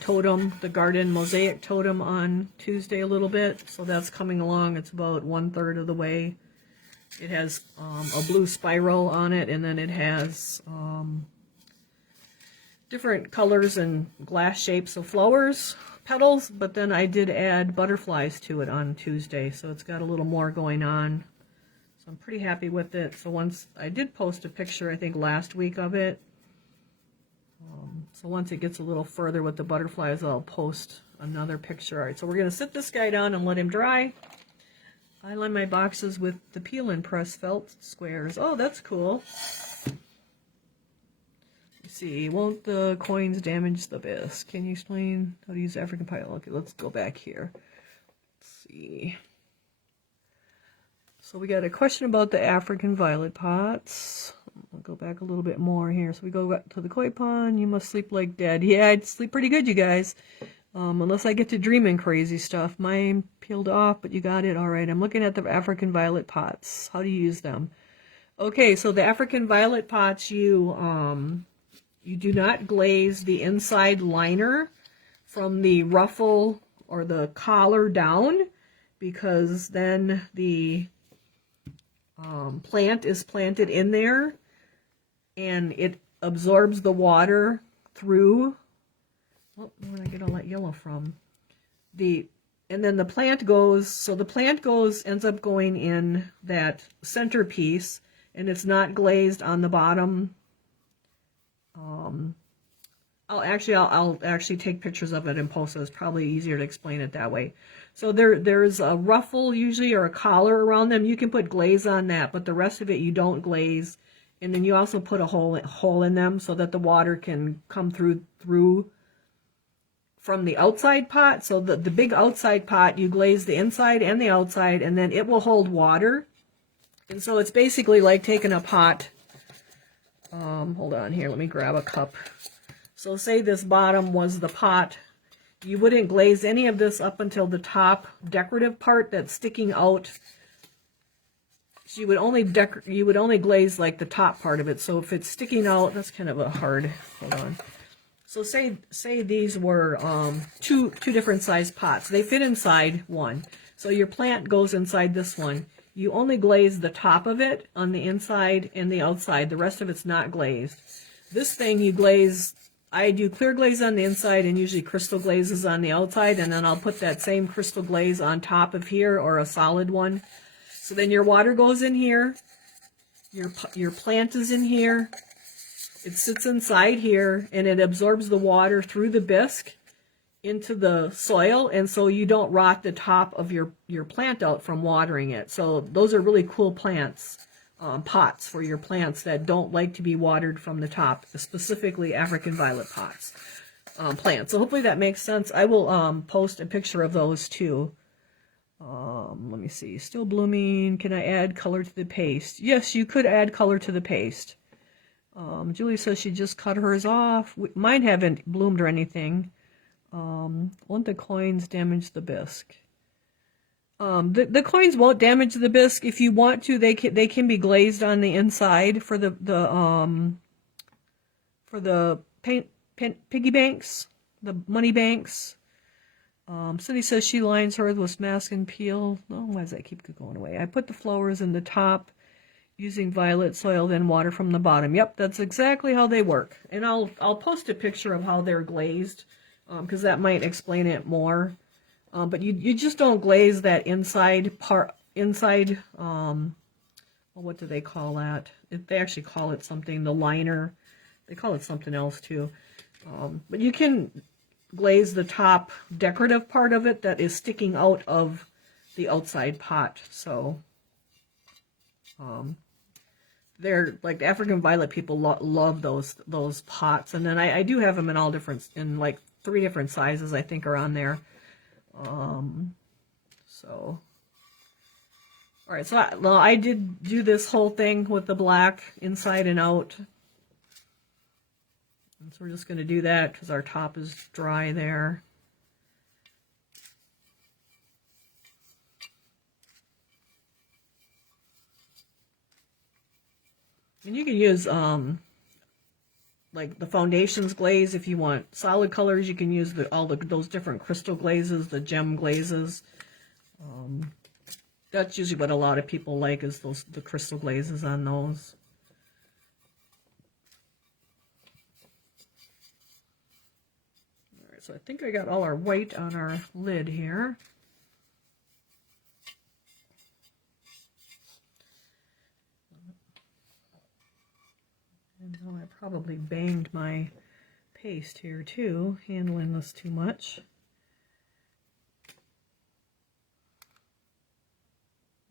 totem, the garden mosaic totem, on Tuesday a little bit, so that's coming along. It's about 1/3 of the way. It has a blue spiral on it, and then it has different colors and glass shapes of flowers, petals, but then I did add butterflies to it on Tuesday, so it's got a little more going on. So I'm pretty happy with it. So once I did post a picture, I think last week, of it. So once it gets a little further with the butterflies, I'll post another picture. All right, so we're going to sit this guy down and let him dry. I line my boxes with the peel and press felt squares. Oh, that's cool. Let's see, won't the coins damage the bisque? Can you explain how to use African pile? Okay, let's go back here. Let's see. So we got a question about the African violet pots. I'll go back a little bit more here. So we go back to the koi pond. You must sleep like dead. Yeah, I'd sleep pretty good, you guys. Unless I get to dreaming crazy stuff. Mine peeled off, but you got it. All right, I'm looking at the African violet pots. How do you use them? Okay, so the African violet pots, you do not glaze the inside liner from the ruffle or the collar down, because then the plant is planted in there and it absorbs the water through. Oh, where did I get all that yellow from? And then the plant goes, so the plant ends up going in that centerpiece, and it's not glazed on the bottom. I'll actually take pictures of it and post it. It's probably easier to explain it that way. So there's a ruffle usually, or a collar around them. You can put glaze on that, but the rest of it you don't glaze. And then you also put a hole in them so that the water can come through from the outside pot. So the big outside pot, you glaze the inside and the outside, and then it will hold water. And so it's basically like taking a pot. Hold on here, let me grab a cup. So say this bottom was the pot. You wouldn't glaze any of this up until the top decorative part that's sticking out. So you would only glaze like the top part of it. So if it's sticking out, that's kind of a hard, hold on. So say these were two different size pots. They fit inside one. So your plant goes inside this one. You only glaze the top of it on the inside and the outside. The rest of it's not glazed. This thing you glaze, I do clear glaze on the inside and usually crystal glazes on the outside, and then I'll put that same crystal glaze on top of here, or a solid one. So then your water goes in here, your plant is in here, it sits inside here, and it absorbs the water through the bisque into the soil, and so you don't rot the top of your plant out from watering it. So those are really cool plants, pots for your plants that don't like to be watered from the top, specifically African violet pots, plants. So hopefully that makes sense. I will post a picture of those too. Let me see. Still blooming. Can I add color to the paste? Yes, you could add color to the paste. Julie says she just cut hers off. Mine haven't bloomed or anything. Won't the coins damage the bisque? The coins won't damage the bisque. If you want to, they can be glazed on the inside for the piggy banks, the money banks. Cindy says she lines hers with mask and peel. Oh, why does that keep going away? I put the flowers in the top using violet soil, then water from the bottom. Yep, that's exactly how they work. And I'll post a picture of how they're glazed, because that might explain it more. But you just don't glaze that inside part, well, what do they call that? They actually call it something, the liner. They call it something else too. But you can glaze the top decorative part of it that is sticking out of the outside pot. So they're like, the African violet people love those pots. And then I do have them in all different, in like 3 different sizes I think are on there. So all right, so I did do this whole thing with the black inside and out. And so we're just going to do that because our top is dry there. And you can use like the foundations glaze if you want solid colors. You can use those different crystal glazes, the gem glazes. That's usually what a lot of people like, is the crystal glazes on those. All right, so I think I got all our white on our lid here. And I probably banged my paste here too, handling this too much.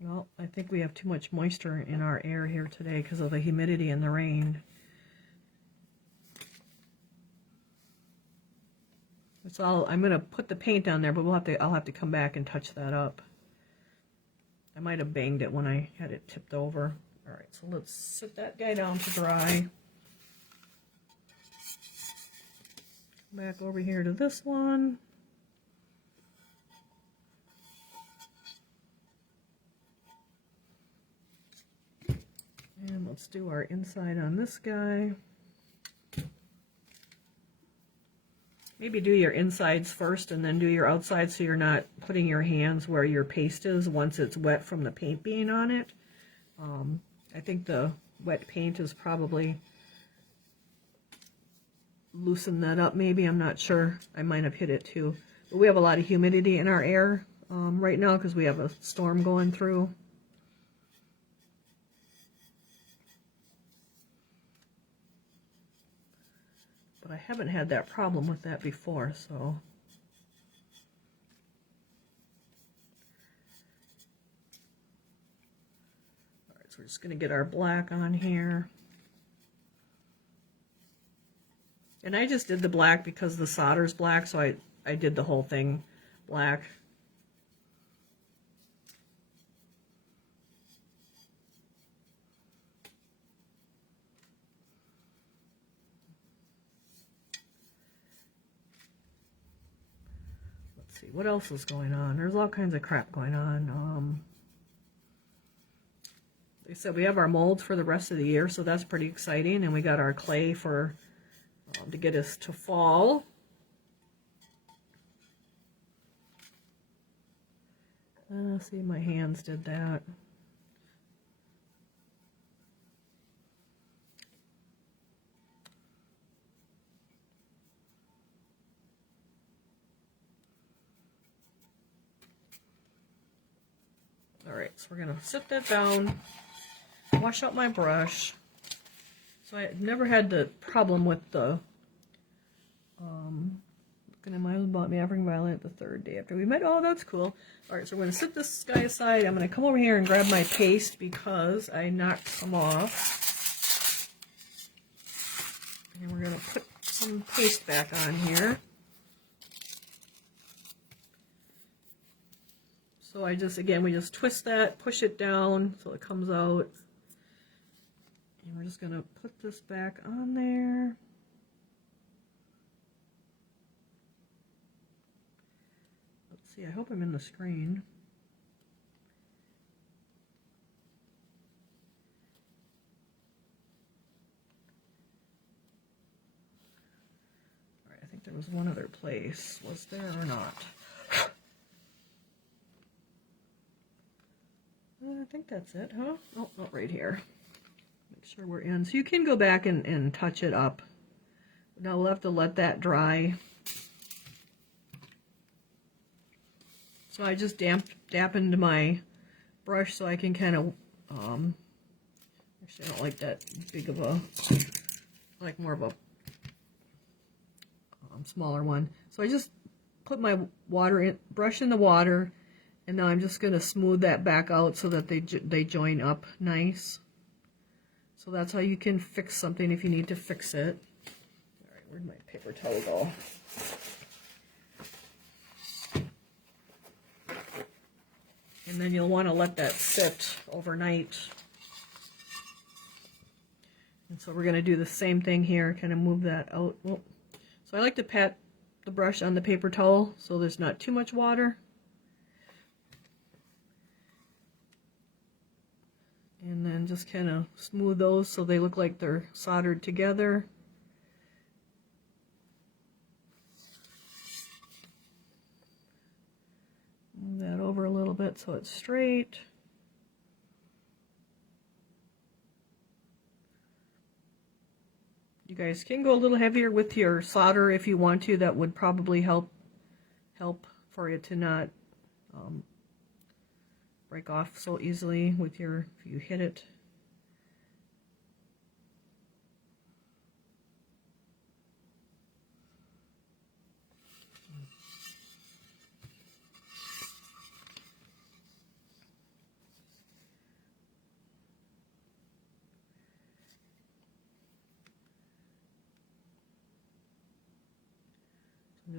Well, I think we have too much moisture in our air here today because of the humidity and the rain. That's all. I'm going to put the paint on there, but I'll have to come back and touch that up. I might have banged it when I had it tipped over. All right, so let's sit that guy down to dry. Back over here to this one. And let's do our inside on this guy. Maybe do your insides first and then do your outside so you're not putting your hands where your paste is once it's wet from the paint being on it. I think the wet paint is probably loosen that up maybe. I'm not sure. I might have hit it too. But we have a lot of humidity in our air right now because we have a storm going through. But I haven't had that problem with that before, so. All right, so we're just going to get our black on here. And I just did the black because the solder's black, so I did the whole thing black. Let's see, what else is going on? There's all kinds of crap going on. Like I said, we have our molds for the rest of the year, so that's pretty exciting. And we got our clay for to get us to fall. See, my hands did that. All right, so we're gonna sit that down, wash out my brush. So I've never had the problem with the looking at my bought me offering violet the third day after we met. Oh, that's cool. All right, so we're gonna sit this guy aside. I'm gonna come over here and grab my paste because I knocked some off. And we're gonna put some paste back on here. So we just twist that, push it down so it comes out. And we're just gonna put this back on there. Let's see, I hope I'm in the screen. All right, I think there was one other place. Was there or not? I think that's it, huh? Oh, not right here. Make sure we're in. So you can go back and touch it up. Now we'll have to let that dry. So I just dampened my brush so I can kind of, actually I don't like that big of a, I like more of a smaller one. So I just put my brush in the water, and now I'm just going to smooth that back out so that they join up nice. So that's how you can fix something if you need to fix it. All right, where'd my paper towel go? And then you'll want to let that sit overnight. And so we're going to do the same thing here, kind of move that out. Oh. So I like to pat the brush on the paper towel so there's not too much water. And then just kind of smooth those so they look like they're soldered together. Move that over a little bit so it's straight. You guys can go a little heavier with your solder if you want to. That would probably help for it to not break off so easily with if you hit it.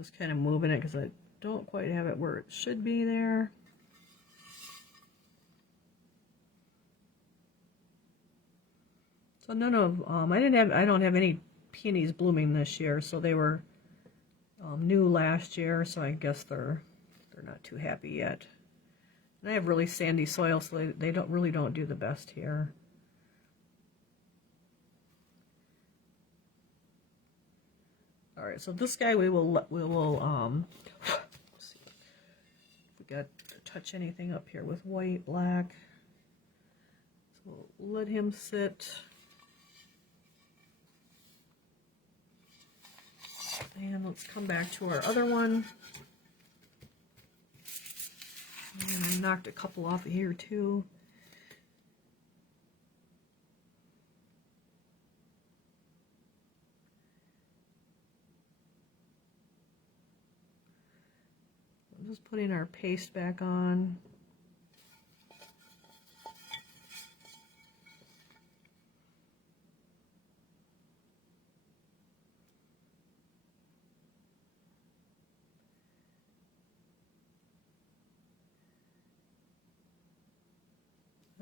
just kind of moving it because I don't quite have it where it should be there. So none of I don't have any peonies blooming this year, so they were new last year, so I guess they're not too happy yet. And I have really sandy soil, so they don't do the best here. All right, so this guy we will let's see if we got to touch anything up here with white, black. So we'll let him sit. And let's come back to our other one. And I knocked a couple off of here too. I'm just putting our paste back on.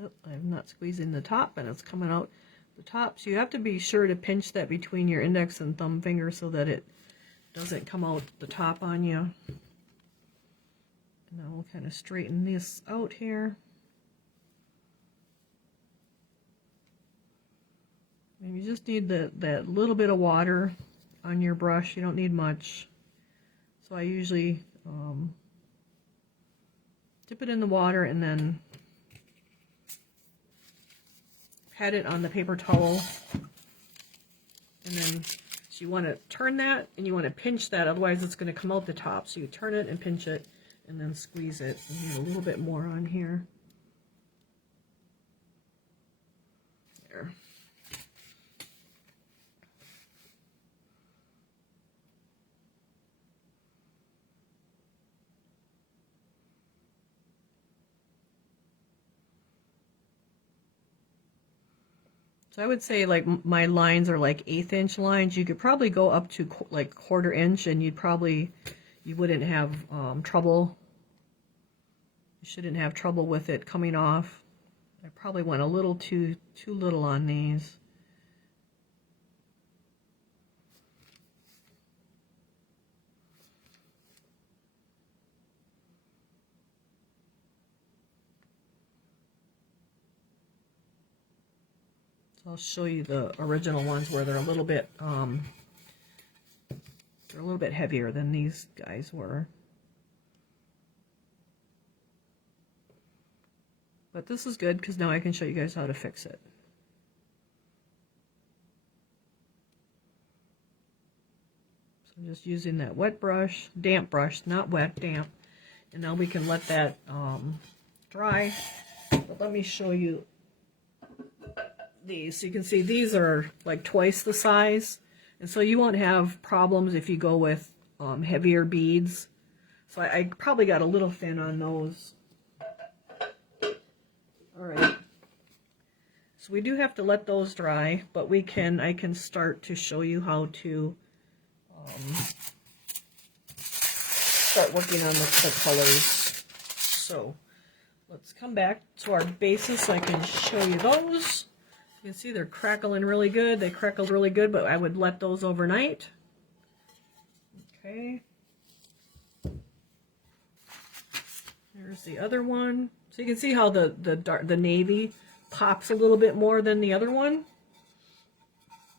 Oh, I'm not squeezing the top and it's coming out the top. So you have to be sure to pinch that between your index and thumb finger so that it doesn't come out the top on you. And now we'll kind of straighten this out here. And you just need that little bit of water on your brush. You don't need much. So I usually dip it in the water and then pat it on the paper towel. And then so you want to turn that and you want to pinch that, otherwise it's going to come out the top. So you turn it and pinch it and then squeeze it. You need a little bit more on here. There. So I would say like my lines are like 1/8 inch lines. You could probably go up to like 1/4 inch and you wouldn't have trouble. You shouldn't have trouble with it coming off. I probably went a little too little on these. I'll show you the original ones where they're a little bit heavier than these guys were. But this is good because now I can show you guys how to fix it. So I'm just using that wet brush, damp brush, not wet, damp. And now we can let that dry. But let me show you these. So you can see these are like twice the size, and so you won't have problems if you go with heavier beads. So I probably got a little thin on those. All right, so we do have to let those dry, but I can start to show you how to start working on the colors. So let's come back to our bases so I can show you those. You can see they're crackling really good. They crackled really good, but I would let those overnight. Okay. There's the other one. So you can see how the navy pops a little bit more than the other one,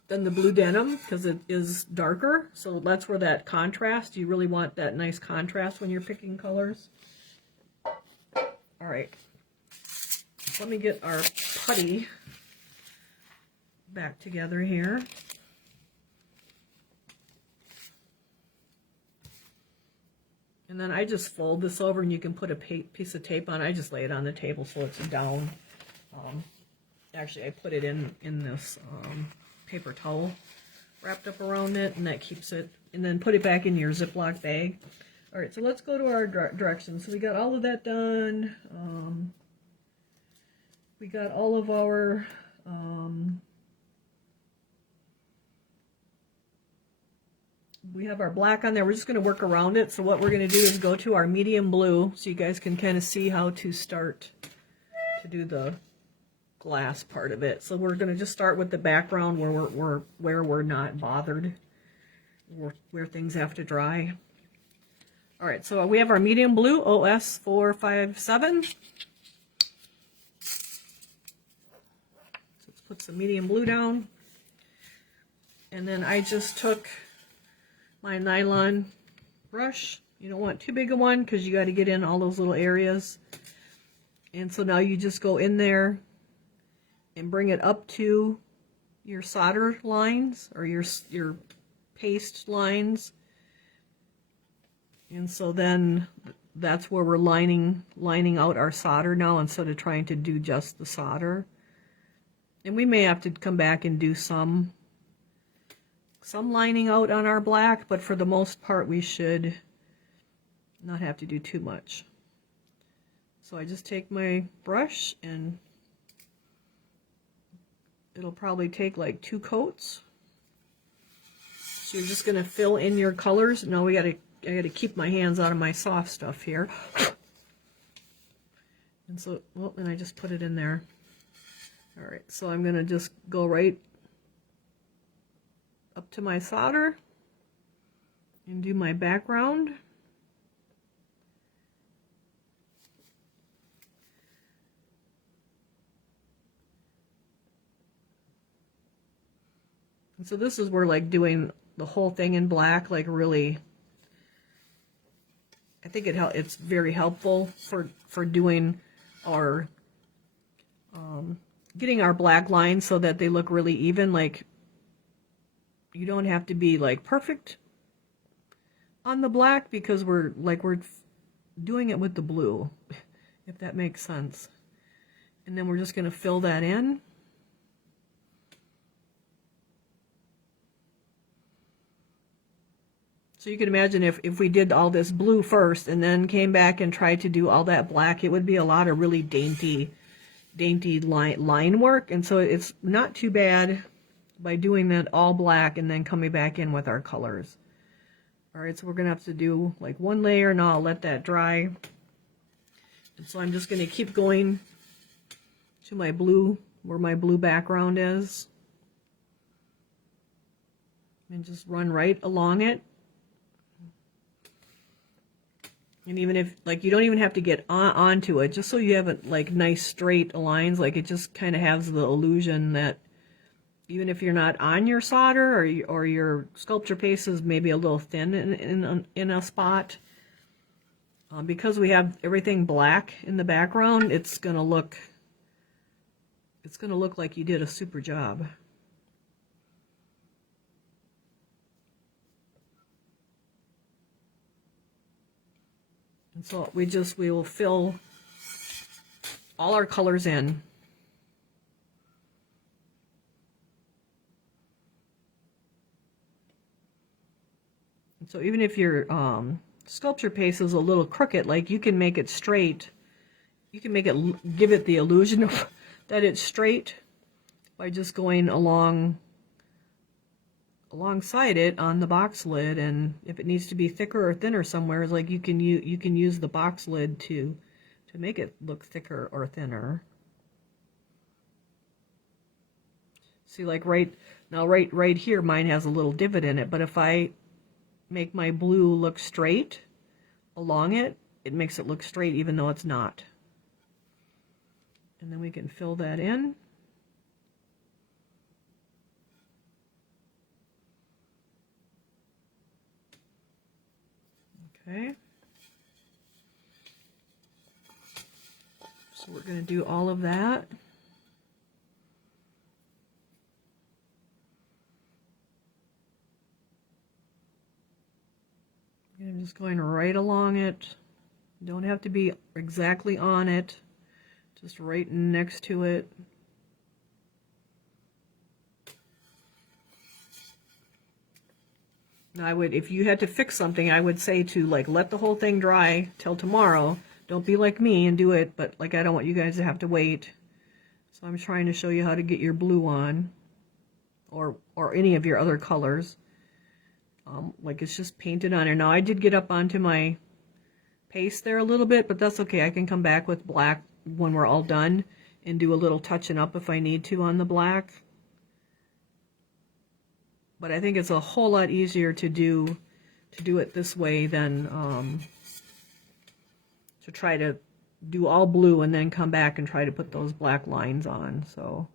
than the blue denim, because it is darker. So that's where that contrast, you really want that nice contrast when you're picking colors. All right. Let me get our putty back together here. And then I just fold this over and you can put a piece of tape on. I just lay it on the table so it's down. Actually, I put it in this paper towel wrapped up around it, and that keeps it, and then put it back in your Ziploc bag. All right, so let's go to our directions. So we got all of that done. We got all of our we have our black on there. We're just going to work around it. So what we're going to do is go to our medium blue so you guys can kind of see how to start to do the glass part of it. So we're going to just start with the background where we're not bothered, where things have to dry. All right, so we have our medium blue, OS 457. So let's put some medium blue down. And then I just took my nylon brush. You don't want too big a one because you got to get in all those little areas. And so now you just go in there and bring it up to your solder lines or your paste lines. And so then that's where we're lining out our solder now instead of trying to do just the solder. And we may have to come back and do some lining out on our black, but for the most part we should not have to do too much. So I just take my brush, and it'll probably take like 2 coats. So you're just going to fill in your colors. Now I gotta keep my hands out of my soft stuff here. And so, well, and I just put it in there. All right, so I'm gonna just go right up to my solder and do my background. And so this is where like doing the whole thing in black, like really, I think it's very helpful for doing our getting our black lines so that they look really even. Like, you don't have to be like perfect on the black because we're doing it with the blue, if that makes sense. And then we're just going to fill that in. So you can imagine if we did all this blue first and then came back and tried to do all that black, it would be a lot of really dainty line work. And so it's not too bad by doing that all black and then coming back in with our colors. All right, so we're gonna have to do like 1 layer, and I'll let that dry. And so I'm just gonna keep going to my blue, where my blue background is, and just run right along it. And even if, like, you don't even have to get onto it, just so you have it like nice straight lines, like it just kind of has the illusion that even if you're not on your solder or your sculpture paste is maybe a little thin in a spot, because we have everything black in the background, it's gonna look like you did a super job. And so we will fill all our colors in. And so even if your sculpture paste is a little crooked, like, you can make it straight. You can give it the illusion of that it's straight by just going alongside it on the box lid. And if it needs to be thicker or thinner somewhere, it's like you can use the box lid to make it look thicker or thinner. See, like right here, mine has a little divot in it, but if I make my blue look straight along it, it makes it look straight even though it's not. And then we can fill that in. Okay. So we're going to do all of that. And I'm just going right along it. Don't have to be exactly on it, just right next to it. I would, if you had to fix something, I would say to like let the whole thing dry till tomorrow. Don't be like me and do it, but like I don't want you guys to have to wait. So I'm trying to show you how to get your blue on, or any of your other colors. like it's just painted on there. Now I did get up onto my paste there a little bit, but that's okay. I can come back with black when we're all done and do a little touching up if I need to on the black. But I think it's a whole lot easier to do it this way than to try to do all blue and then come back and try to put those black lines on. So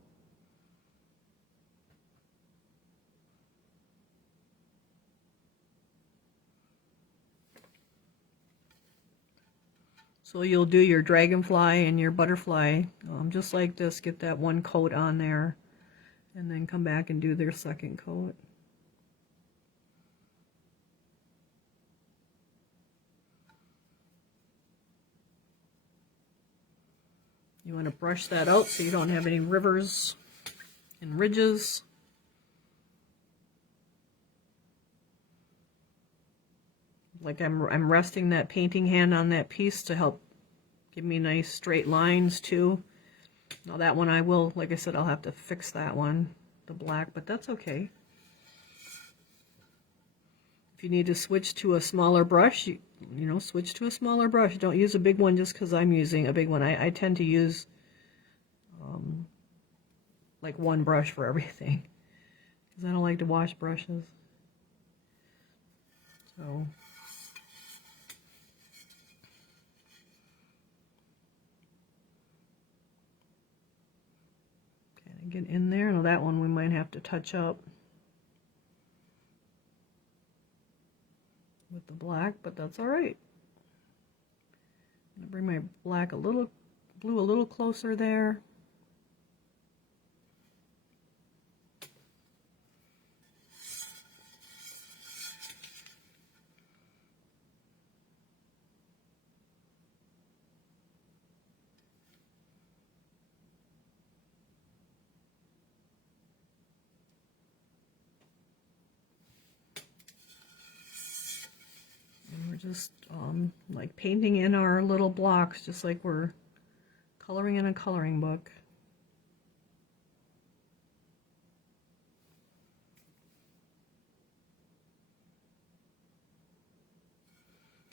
you'll do your dragonfly and your butterfly just like this, get that one coat on there, and then come back and do their second coat. You want to brush that out so you don't have any rivers and ridges. Like I'm resting that painting hand on that piece to help give me nice straight lines too. Now that one I will, like I said, I'll have to fix that one, the black, but that's okay. If you need to switch to a smaller brush, you know, switch to a smaller brush. Don't use a big one just because I'm using a big one. I tend to use like one brush for everything because I don't like to wash brushes. So kind of get in there. Now that one we might have to touch up with the black, but that's all right. I'm gonna bring my black blue a little closer there. Just like painting in our little blocks, just like we're coloring in a coloring book.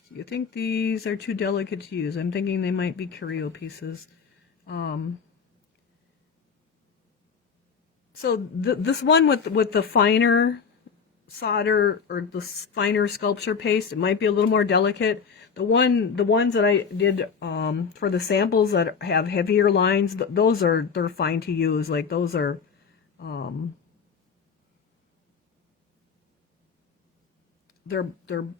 So you think these are too delicate to use? I'm thinking they might be curio pieces. So this one with the finer solder or the finer sculpture paste, it might be a little more delicate. The ones that I did for the samples that have heavier lines, they're fine to use. Like those are they're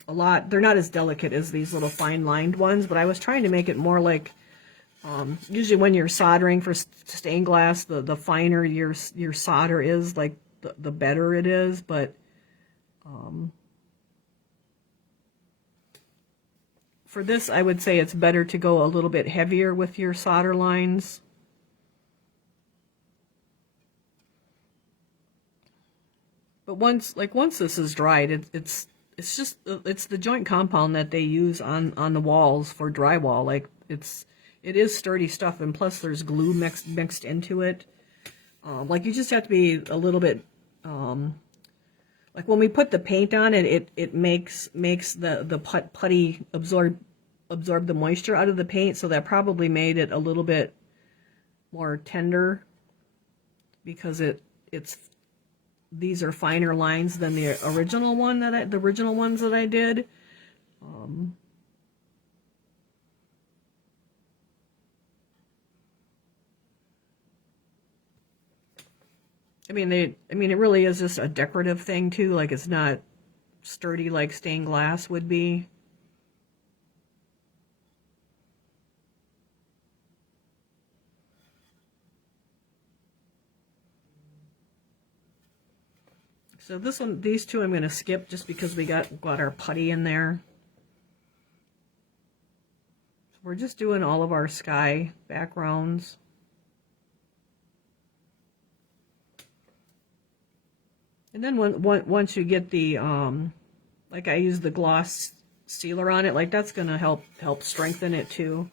not as delicate as these little fine lined ones, but I was trying to make it more like usually when you're soldering for stained glass, the finer your solder is, like the better it is, but for this, I would say it's better to go a little bit heavier with your solder lines. But once this is dried, it's the joint compound that they use on the walls for drywall. Like it is sturdy stuff, and plus there's glue mixed into it. Like you just have to be a little bit like when we put the paint on it, it makes the putty absorb the moisture out of the paint, so that probably made it a little bit more tender because these are finer lines than the original ones that I did. I mean, it really is just a decorative thing too. Like it's not sturdy like stained glass would be. So these two I'm going to skip just because we got our putty in there. So we're just doing all of our sky backgrounds. And then once you get the, like I use the gloss sealer on it, like that's going to help strengthen it too.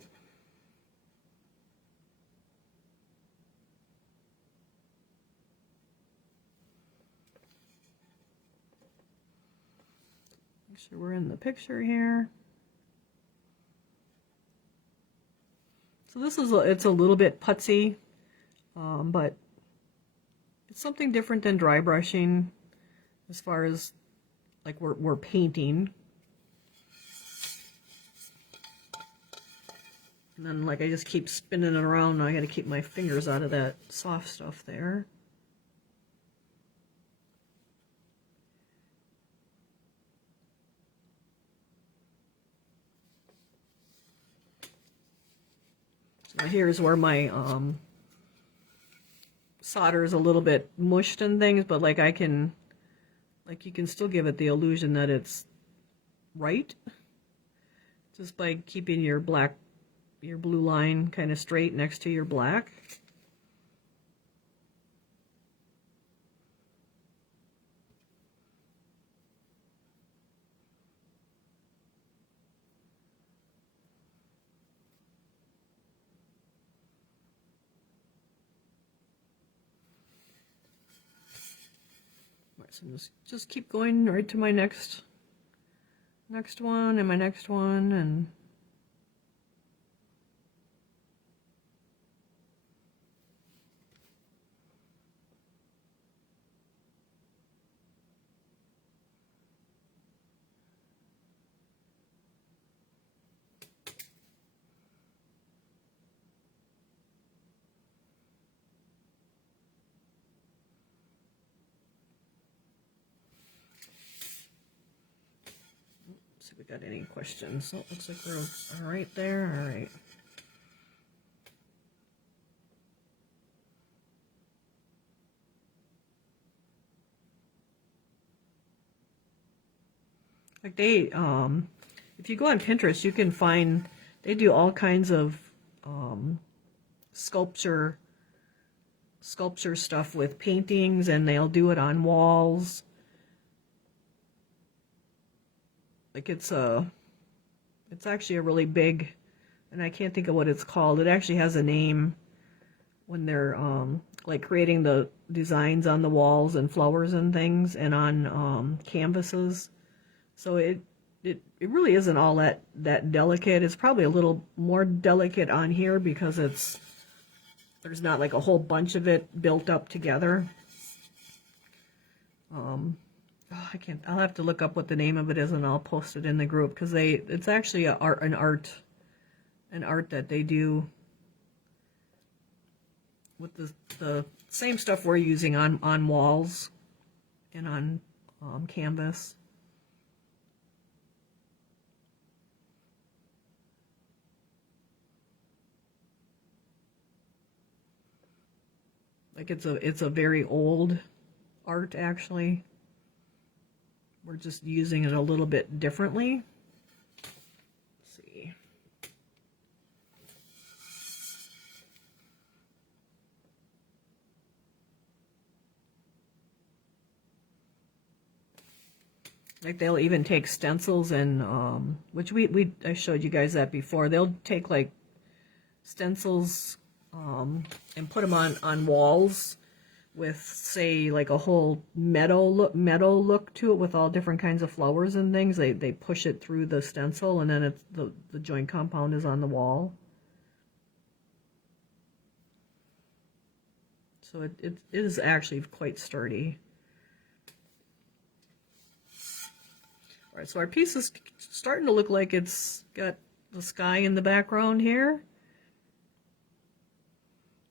Make sure we're in the picture here. So this is it's a little bit putsy, but it's something different than dry brushing as far as like we're painting. And then like I just keep spinning it around. Now I got to keep my fingers out of that soft stuff there. So here's where my solder is a little bit mushed and things, but like I can, like you can still give it the illusion that it's right just by keeping your blue line kind of straight next to your black. So just keep going right to my next one and my next one, and see if we got any questions. So it looks like we're all right there. All right. Like they, if you go on Pinterest, you can find, they do all kinds of sculpture stuff with paintings, and they'll do it on walls. Like it's actually a really big, and I can't think of what it's called. It actually has a name when they're like creating the designs on the walls and flowers and things and on canvases. So it really isn't all that delicate. It's probably a little more delicate on here because there's not like a whole bunch of it built up together. I'll have to look up what the name of it is, and I'll post it in the group, because it's actually an art that they do with the same stuff we're using on walls and on canvas. Like it's a very old art, actually. We're just using it a little bit differently. Let's see. Like they'll even take stencils and which I showed you guys that before. They'll take like stencils and put them on walls with, say, like a whole meadow look to it with all different kinds of flowers and things. They push it through the stencil, and then it's the joint compound is on the wall. So it is actually quite sturdy. All right, so our piece is starting to look like it's got the sky in the background here.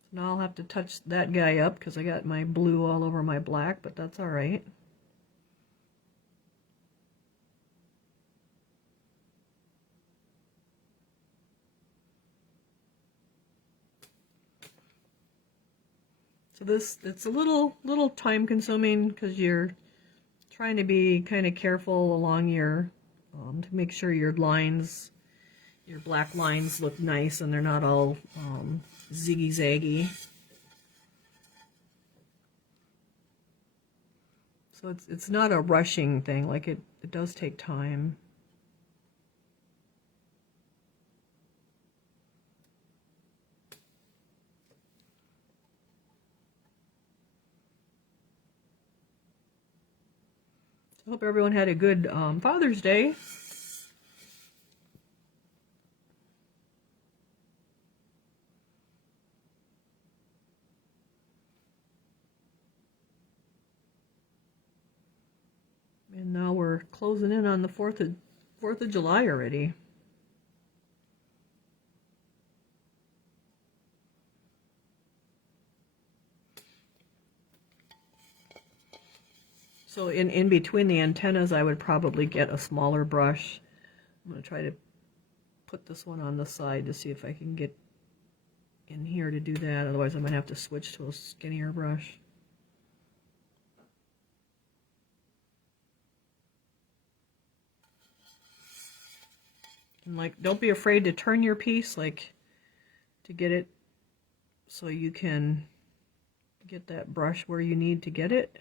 Now I'll have to touch that guy up because I got my blue all over my black, but that's all right. So it's a little time consuming because you're trying to be kind of careful along your to make sure your black lines look nice and they're not all ziggy-zaggy. So it's not a rushing thing. Like it does take time. I hope everyone had a good Father's Day. And now we're closing in on the 4th of July already. So in between the antennas, I would probably get a smaller brush. I'm going to try to put this one on the side to see if I can get in here to do that. Otherwise, I'm going to have to switch to a skinnier brush. And like, don't be afraid to turn your piece, like, to get it so you can get that brush where you need to get it.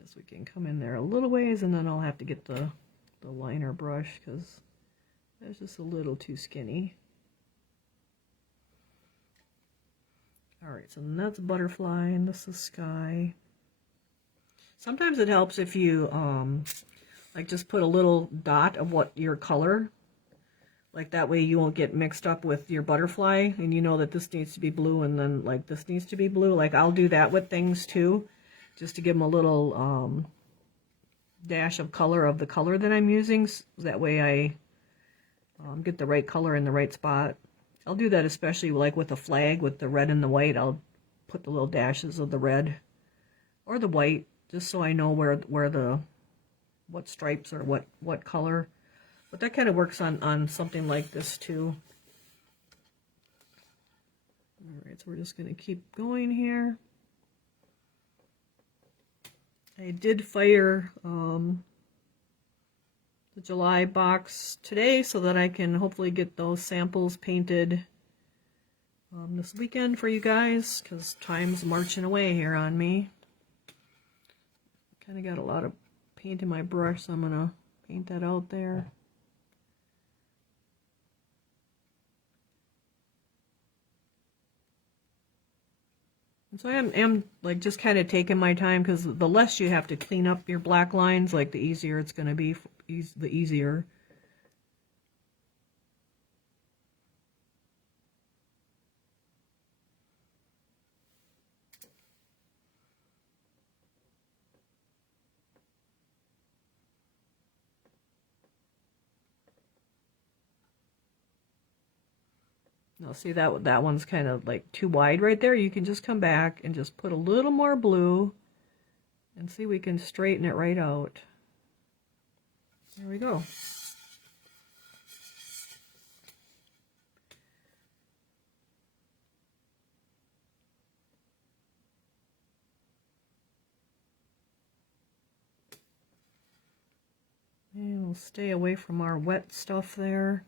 Yes, we can come in there a little ways, and then I'll have to get the liner brush because that's just a little too skinny. Alright, so that's butterfly, and this is sky. Sometimes it helps if you like just put a little dot of what your color, like that way you won't get mixed up with your butterfly, and you know that this needs to be blue and then like this needs to be blue. Like I'll do that with things too, just to give them a little dash of color of the color that I'm using, so that way I get the right color in the right spot. I'll do that especially like with a flag with the red and the white. I'll put the little dashes of the red or the white just so I know where what stripes or what color. But that kind of works on something like this too. Alright, so we're just going to keep going here. I did fire the July box today so that I can hopefully get those samples painted this weekend for you guys, because time's marching away here on me. Kind of got a lot of paint in my brush, so I'm going to paint that out there. And so I am like just kind of taking my time, because the less you have to clean up your black lines, like the easier it's going to be, the easier. Now see that one's kind of like too wide right there. You can just come back and just put a little more blue and see, we can straighten it right out. There we go. And we'll stay away from our wet stuff there.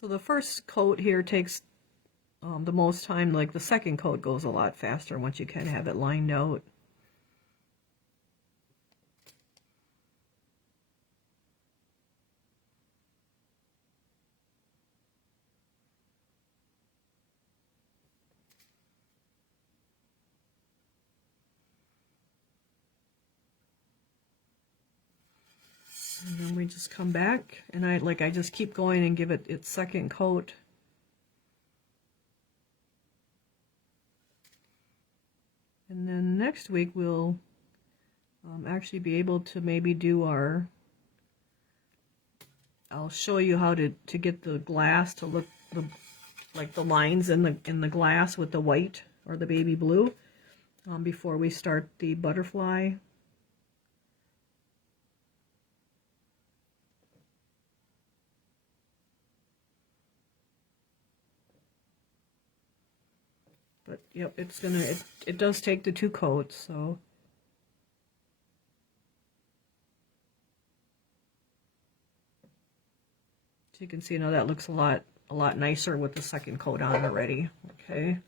So the first coat here takes the most time. Like the second coat goes a lot faster once you kind of have it lined out. And then we just come back, and I just keep going and give it its second coat. And then next week we'll actually be able to maybe do our, I'll show you how to get the glass to look like the lines in the glass with the white or the baby blue before we start the butterfly. But yep, it does take the 2 coats, so. So you can see now that looks a lot a lot nicer with the second coat on already. Okay,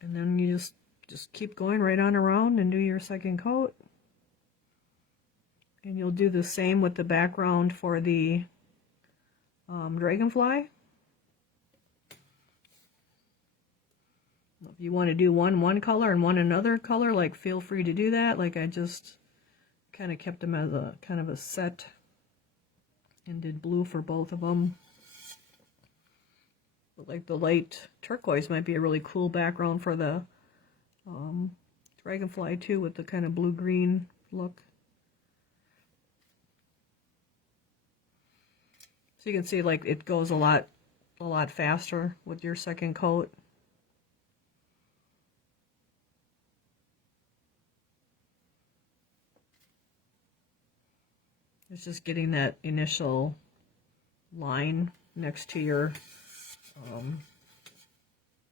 and then you just keep going right on around and do your second coat. And you'll do the same with the background for the dragonfly. If you want to do one color and one another color, like, feel free to do that. Like, I just kind of kept them as a kind of a set and did blue for both of them. But like the light turquoise might be a really cool background for the dragonfly too, with the kind of blue-green look. So you can see, like, it goes a lot faster with your second coat. It's just getting that initial line next to your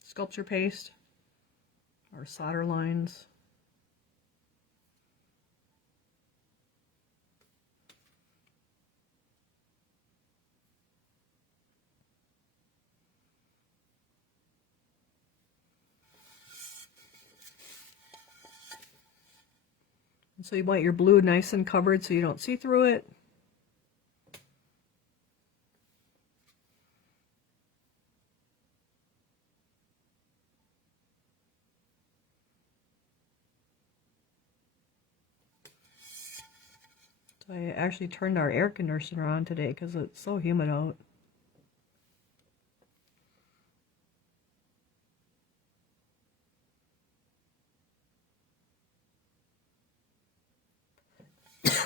sculpture paste or solder lines. And so you want your blue nice and covered so you don't see through it. So I actually turned our air conditioner on today because it's so humid out.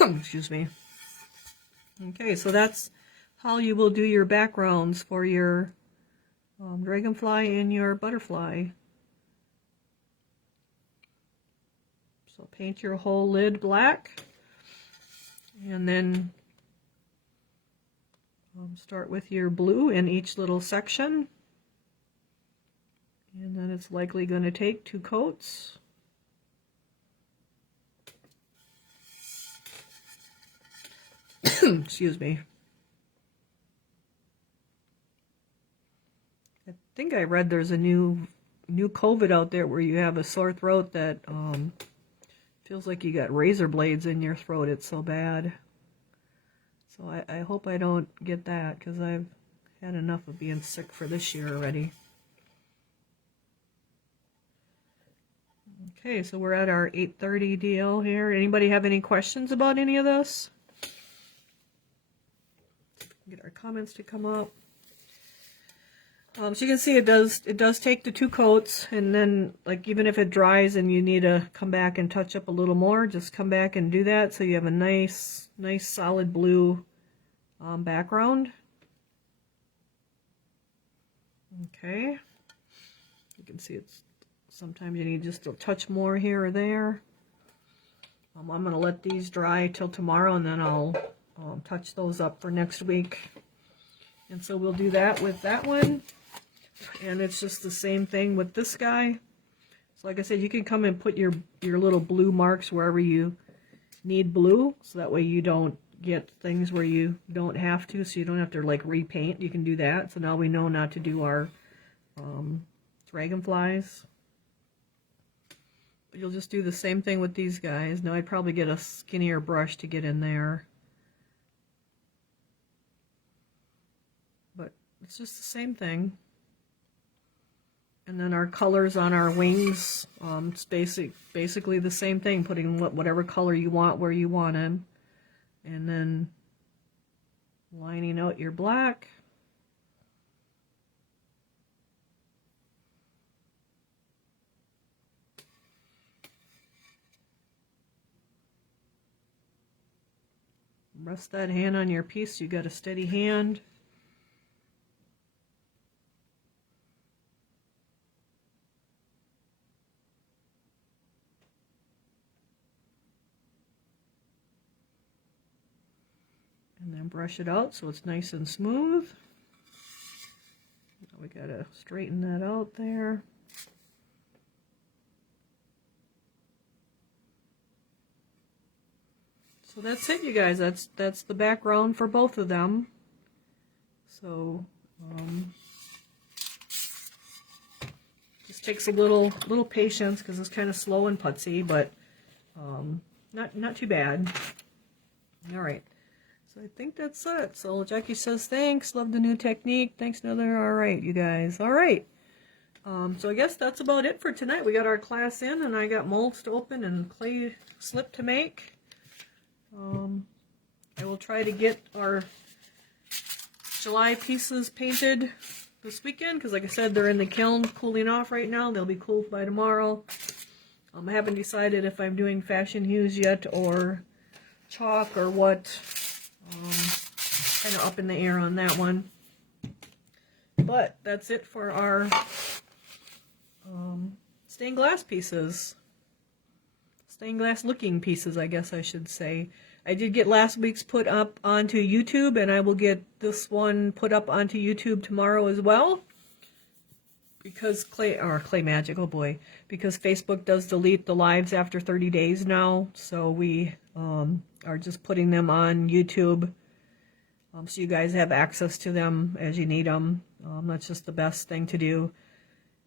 Excuse me. Okay, so that's how you will do your backgrounds for your dragonfly and your butterfly. So paint your whole lid black, and then start with your blue in each little section, and then it's likely going to take 2 coats. Excuse me. I think I read there's a new COVID out there where you have a sore throat that feels like you got razor blades in your throat. It's so bad. So I hope I don't get that, because I've had enough of being sick for this year already. Okay, so we're at our 8:30 deal here. Anybody have any questions about any of this? Get our comments to come up. So you can see it does take the 2 coats, and then, like, even if it dries and you need to come back and touch up a little more, just come back and do that so you have a nice solid blue background. Okay, you can see it's sometimes you need just a touch more here or there. I'm going to let these dry till tomorrow, and then I'll touch those up for next week. And so we'll do that with that one. And it's just the same thing with this guy. So like I said, you can come and put your little blue marks wherever you need blue, so that way you don't get things where you don't have to, so you don't have to, like, repaint. You can do that. So now we know not to do our dragonflies. But you'll just do the same thing with these guys. Now I'd probably get a skinnier brush to get in there. But it's just the same thing. And then our colors on our wings, it's basically the same thing, putting whatever color you want where you want them. And then lining out your black. Rest that hand on your piece so you got a steady hand. And then brush it out so it's nice and smooth. Now we gotta straighten that out there. So that's it, you guys. That's the background for both of them. So Just takes a little patience because it's kind of slow and putsy, but not too bad. All right. So I think that's it. So Jackie says, thanks. Love the new technique. Thanks, Nether. All right, you guys. All right. So I guess that's about it for tonight. We got our class in, and I got molds to open and clay slip to make. I will try to get our July pieces painted this weekend, because like I said, they're in the kiln cooling off right now. They'll be cooled by tomorrow. I haven't decided if I'm doing fashion hues yet or chalk or what. Kind of up in the air on that one. But that's it for our stained glass pieces. Stained glass looking pieces, I guess I should say. I did get last week's put up onto YouTube, and I will get this one put up onto YouTube tomorrow as well. Because Clay Magic, oh boy, because Facebook does delete the lives after 30 days now, so we are just putting them on YouTube, so you guys have access to them as you need them. That's just the best thing to do.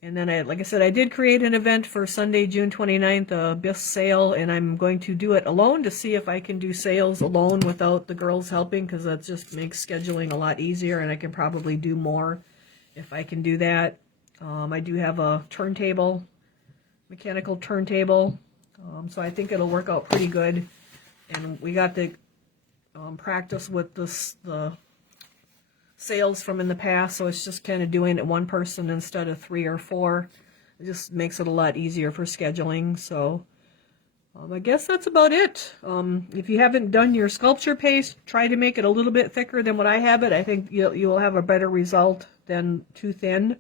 And then, like I said, I did create an event for Sunday, June 29th, a BIS sale, and I'm going to do it alone to see if I can do sales alone without the girls helping, because that just makes scheduling a lot easier, and I can probably do more if I can do that. I do have a turntable, mechanical turntable, so I think it'll work out pretty good. And we got to practice with the sales from in the past, so it's just kind of doing it one person instead of 3 or 4. It just makes it a lot easier for scheduling. So I guess that's about it. If you haven't done your sculpture paste, try to make it a little bit thicker than what I have it. I think you'll have a better result than too thin.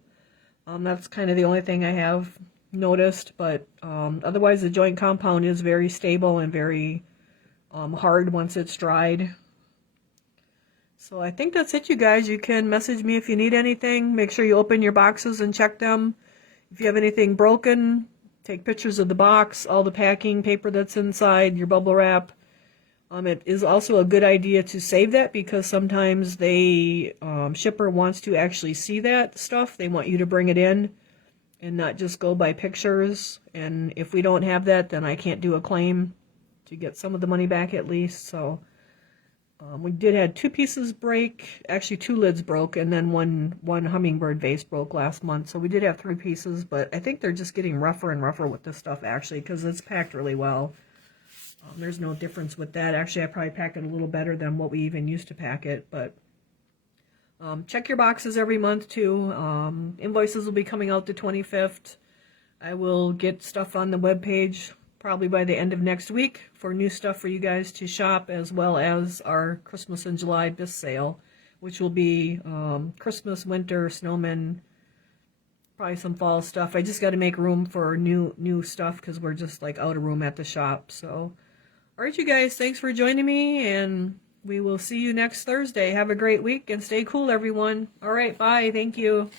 That's kind of the only thing I have noticed, but otherwise the joint compound is very stable and very hard once it's dried. So I think that's it, you guys. You can message me if you need anything. Make sure you open your boxes and check them. If you have anything broken, take pictures of the box, all the packing paper that's inside, your bubble wrap. It is also a good idea to save that, because sometimes the shipper wants to actually see that stuff. They want you to bring it in and not just go by pictures. And if we don't have that, then I can't do a claim to get some of the money back at least. So we did have 2 pieces break, actually 2 lids broke, and then one hummingbird vase broke last month. So we did have 3 pieces, but I think they're just getting rougher and rougher with this stuff actually, because it's packed really well. There's no difference with that. Actually, I probably pack it a little better than what we even used to pack it. But check your boxes every month too. Invoices will be coming out the 25th. I will get stuff on the webpage probably by the end of next week for new stuff for you guys to shop, as well as our Christmas and July BIS sale, which will be Christmas, winter, snowmen, probably some fall stuff. I just got to make room for new stuff because we're just like out of room at the shop. So, all right, you guys, thanks for joining me, and we will see you next Thursday. Have a great week and stay cool, everyone. All right, bye. Thank you.